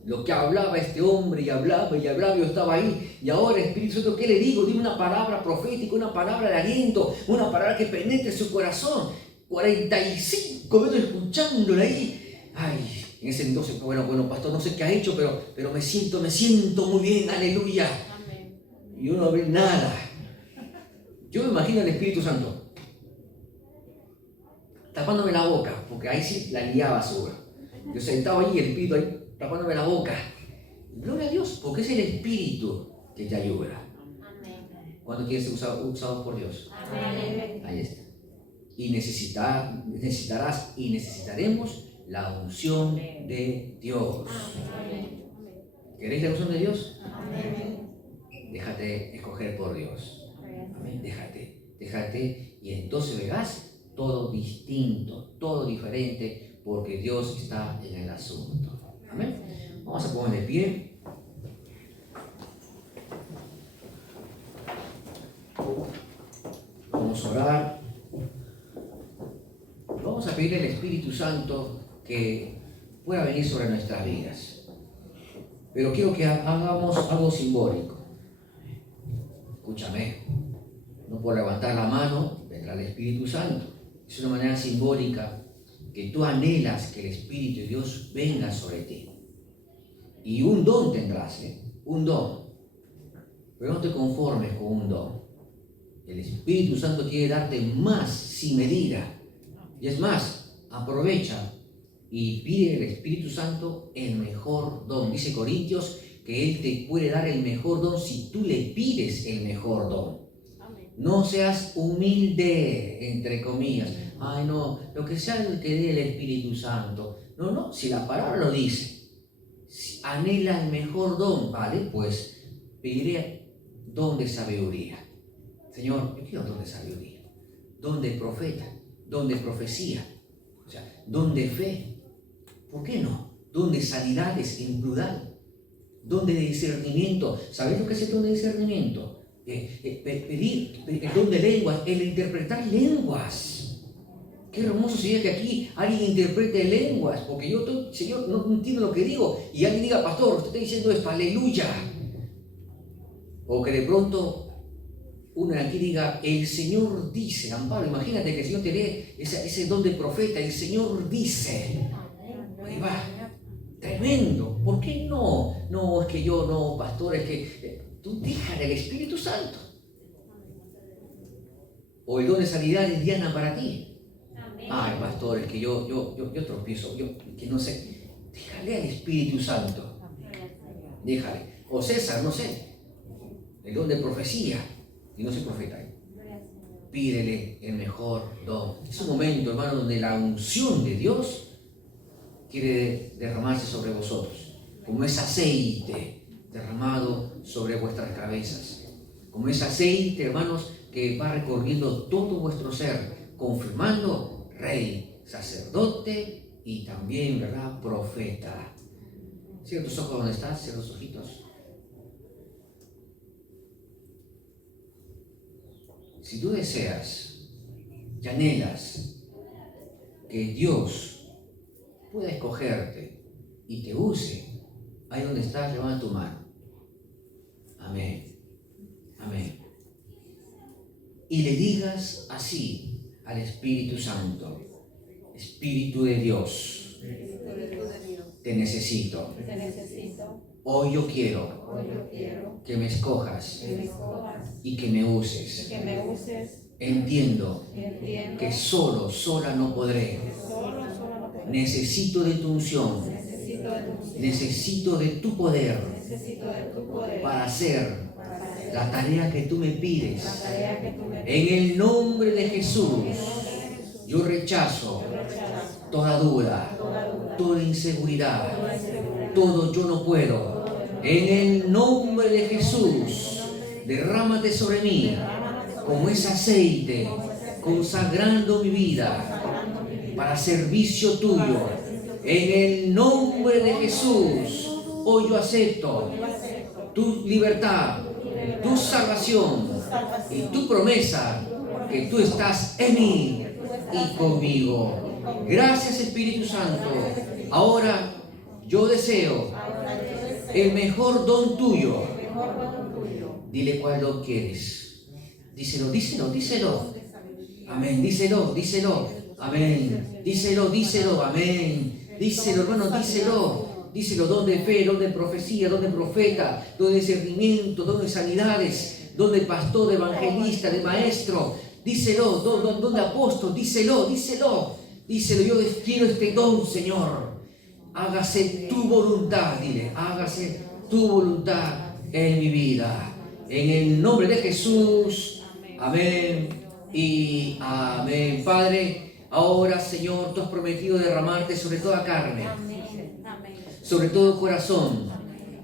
lo que hablaba este hombre y hablaba, yo estaba ahí. Y ahora, Espíritu Santo, ¿qué le digo? Dime una palabra profética, una palabra de aliento, una palabra que penetre su corazón. 45 minutos escuchándole ahí. Ay, en ese entonces, bueno, pastor, no sé qué ha hecho, pero me siento muy bien, aleluya. Amén. Y yo no ve nada. Yo me imagino al Espíritu Santo tapándome la boca, porque ahí sí la liaba seguro. Yo sentado ahí, el Espíritu ahí tapándome la boca. Gloria a Dios, porque es el Espíritu que te ayuda. ¿Cuándo quieres ser usado por Dios? Amén. Ahí está. Y necesitarás y necesitaremos la unción de Dios. Amén. ¿Queréis la unción de Dios? Amén. Déjate escoger por Dios. Amén. Déjate. Y entonces verás todo distinto, todo diferente, porque Dios está en el asunto. Amén. Vamos a poner de pie. Vamos a orar. Vamos a pedir al Espíritu Santo que pueda venir sobre nuestras vidas. Pero quiero que hagamos algo simbólico. Escúchame. No por levantar la mano vendrá el Espíritu Santo. Es una manera simbólica que tú anhelas que el Espíritu de Dios venga sobre ti. Y un don tendrás, un don. Pero no te conformes con un don. El Espíritu Santo quiere darte más sin medida. Y es más, aprovecha y pide al Espíritu Santo el mejor don. Dice Corintios que Él te puede dar el mejor don si tú le pides el mejor don. No seas humilde, entre comillas. Ay, no, lo que sea el que dé el Espíritu Santo. No, si la palabra lo dice. Si anhela el mejor don, ¿vale? Pues pediré don de sabiduría. Señor, yo quiero don de sabiduría. Don de profeta, don de profecía. O sea, don de fe. ¿Por qué no? Don de sanidades en plural. Don de discernimiento. ¿Sabes lo que es el don de discernimiento? Pedir el don de lenguas, el interpretar lenguas. Qué hermoso sería que aquí alguien interprete lenguas, porque yo, Señor, no entiendo lo que digo, y alguien diga, pastor, usted está diciendo esto, aleluya. O que de pronto uno aquí diga, el Señor dice, Amparo, imagínate que el Señor te lee ese don de profeta, el Señor dice. Ahí va, tremendo. ¿Por qué no? No, es que yo no, pastor, es que tú déjale al Espíritu Santo. O el don de sanidad es Diana para ti. Ay, pastor, es que yo tropiezo, que no sé. Déjale al Espíritu Santo. Déjale. O César, no sé. El don de profecía. Y no soy profeta. Pídele el mejor don. Es un momento, hermano, donde la unción de Dios quiere derramarse sobre vosotros. Como ese aceite derramado sobre vuestras cabezas. Como ese aceite, hermanos, que va recorriendo todo vuestro ser, confirmando rey, sacerdote y también, ¿verdad?, profeta. Cierra tus ojos donde estás, cierra los ojitos. Si tú deseas y anhelas que Dios pueda escogerte y te use, ahí donde estás, levanta tu mano. Amén. Amén. Y le digas así al Espíritu Santo: Espíritu de Dios, te necesito. Hoy yo quiero que me escojas y que me uses. Entiendo que sola no podré. Necesito de tu unción. Necesito de tu poder para hacer la tarea que tú me pides. En el nombre de Jesús, yo rechazo toda duda, toda inseguridad, todo yo no puedo. En el nombre de Jesús, derrámate sobre mí como ese aceite, consagrando mi vida para servicio tuyo. En el nombre de Jesús, hoy yo acepto tu libertad, tu salvación y tu promesa que tú estás en mí y conmigo. Gracias, Espíritu Santo. Ahora yo deseo el mejor don tuyo. Dile cuál don quieres. Díselo, díselo, díselo. Amén. Díselo, díselo. Amén. Díselo, díselo. Amén. Díselo, hermano, díselo. Díselo, don de fe, don de profecía, don de profeta, don de discernimiento, don de sanidades, don de pastor, de evangelista, de maestro. Díselo, don de apóstol, díselo, díselo. Díselo, yo quiero este don, Señor. Hágase tu voluntad, dile, hágase tu voluntad en mi vida. En el nombre de Jesús, amén y amén. Padre, ahora, Señor, tú has prometido derramarte sobre toda carne, sobre todo corazón.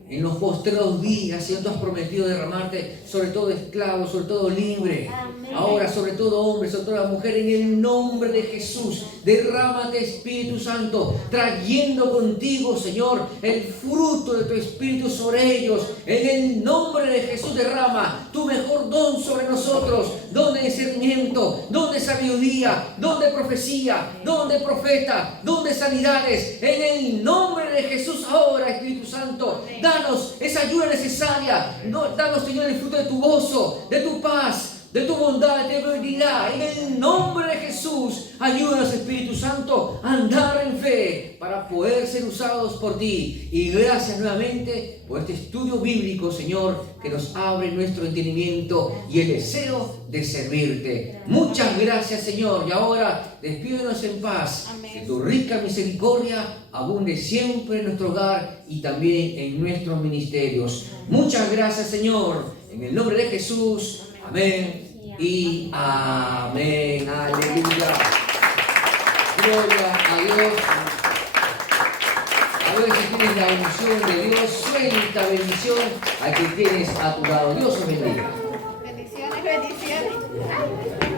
En los postreros días, Señor, tú has prometido derramarte sobre todo esclavo, sobre todo libre. Ahora, sobre todo hombre, sobre toda mujer, en el nombre de Jesús, derrámate, Espíritu Santo, trayendo contigo, Señor, el fruto de tu Espíritu sobre ellos. En el nombre de Jesús, derrama tu mejor don sobre nosotros, don de discernimiento, don de sabiduría, don de profecía, don de profeta, don de sanidades. En el nombre de Jesús, ahora, Espíritu Santo, danos esa ayuda necesaria. Danos, Señor, el fruto de tu gozo, de tu paz, de tu bondad, de tu benignidad. En el nombre de Jesús, ayúdanos, Espíritu Santo, a andar en fe para poder ser usados por ti. Y gracias nuevamente por este estudio bíblico, Señor, que nos abre nuestro entendimiento y el deseo de servirte. Muchas gracias, Señor. Y ahora despídenos en paz. Que tu rica misericordia abunde siempre en nuestro hogar y también en nuestros ministerios. Muchas gracias, Señor. En el nombre de Jesús. Amén y amén. Aleluya. Gloria a Dios. A ver si tienes la bendición de Dios. Suelta bendición al que tienes a tu lado. Dios os bendiga. Bendiciones, bendiciones.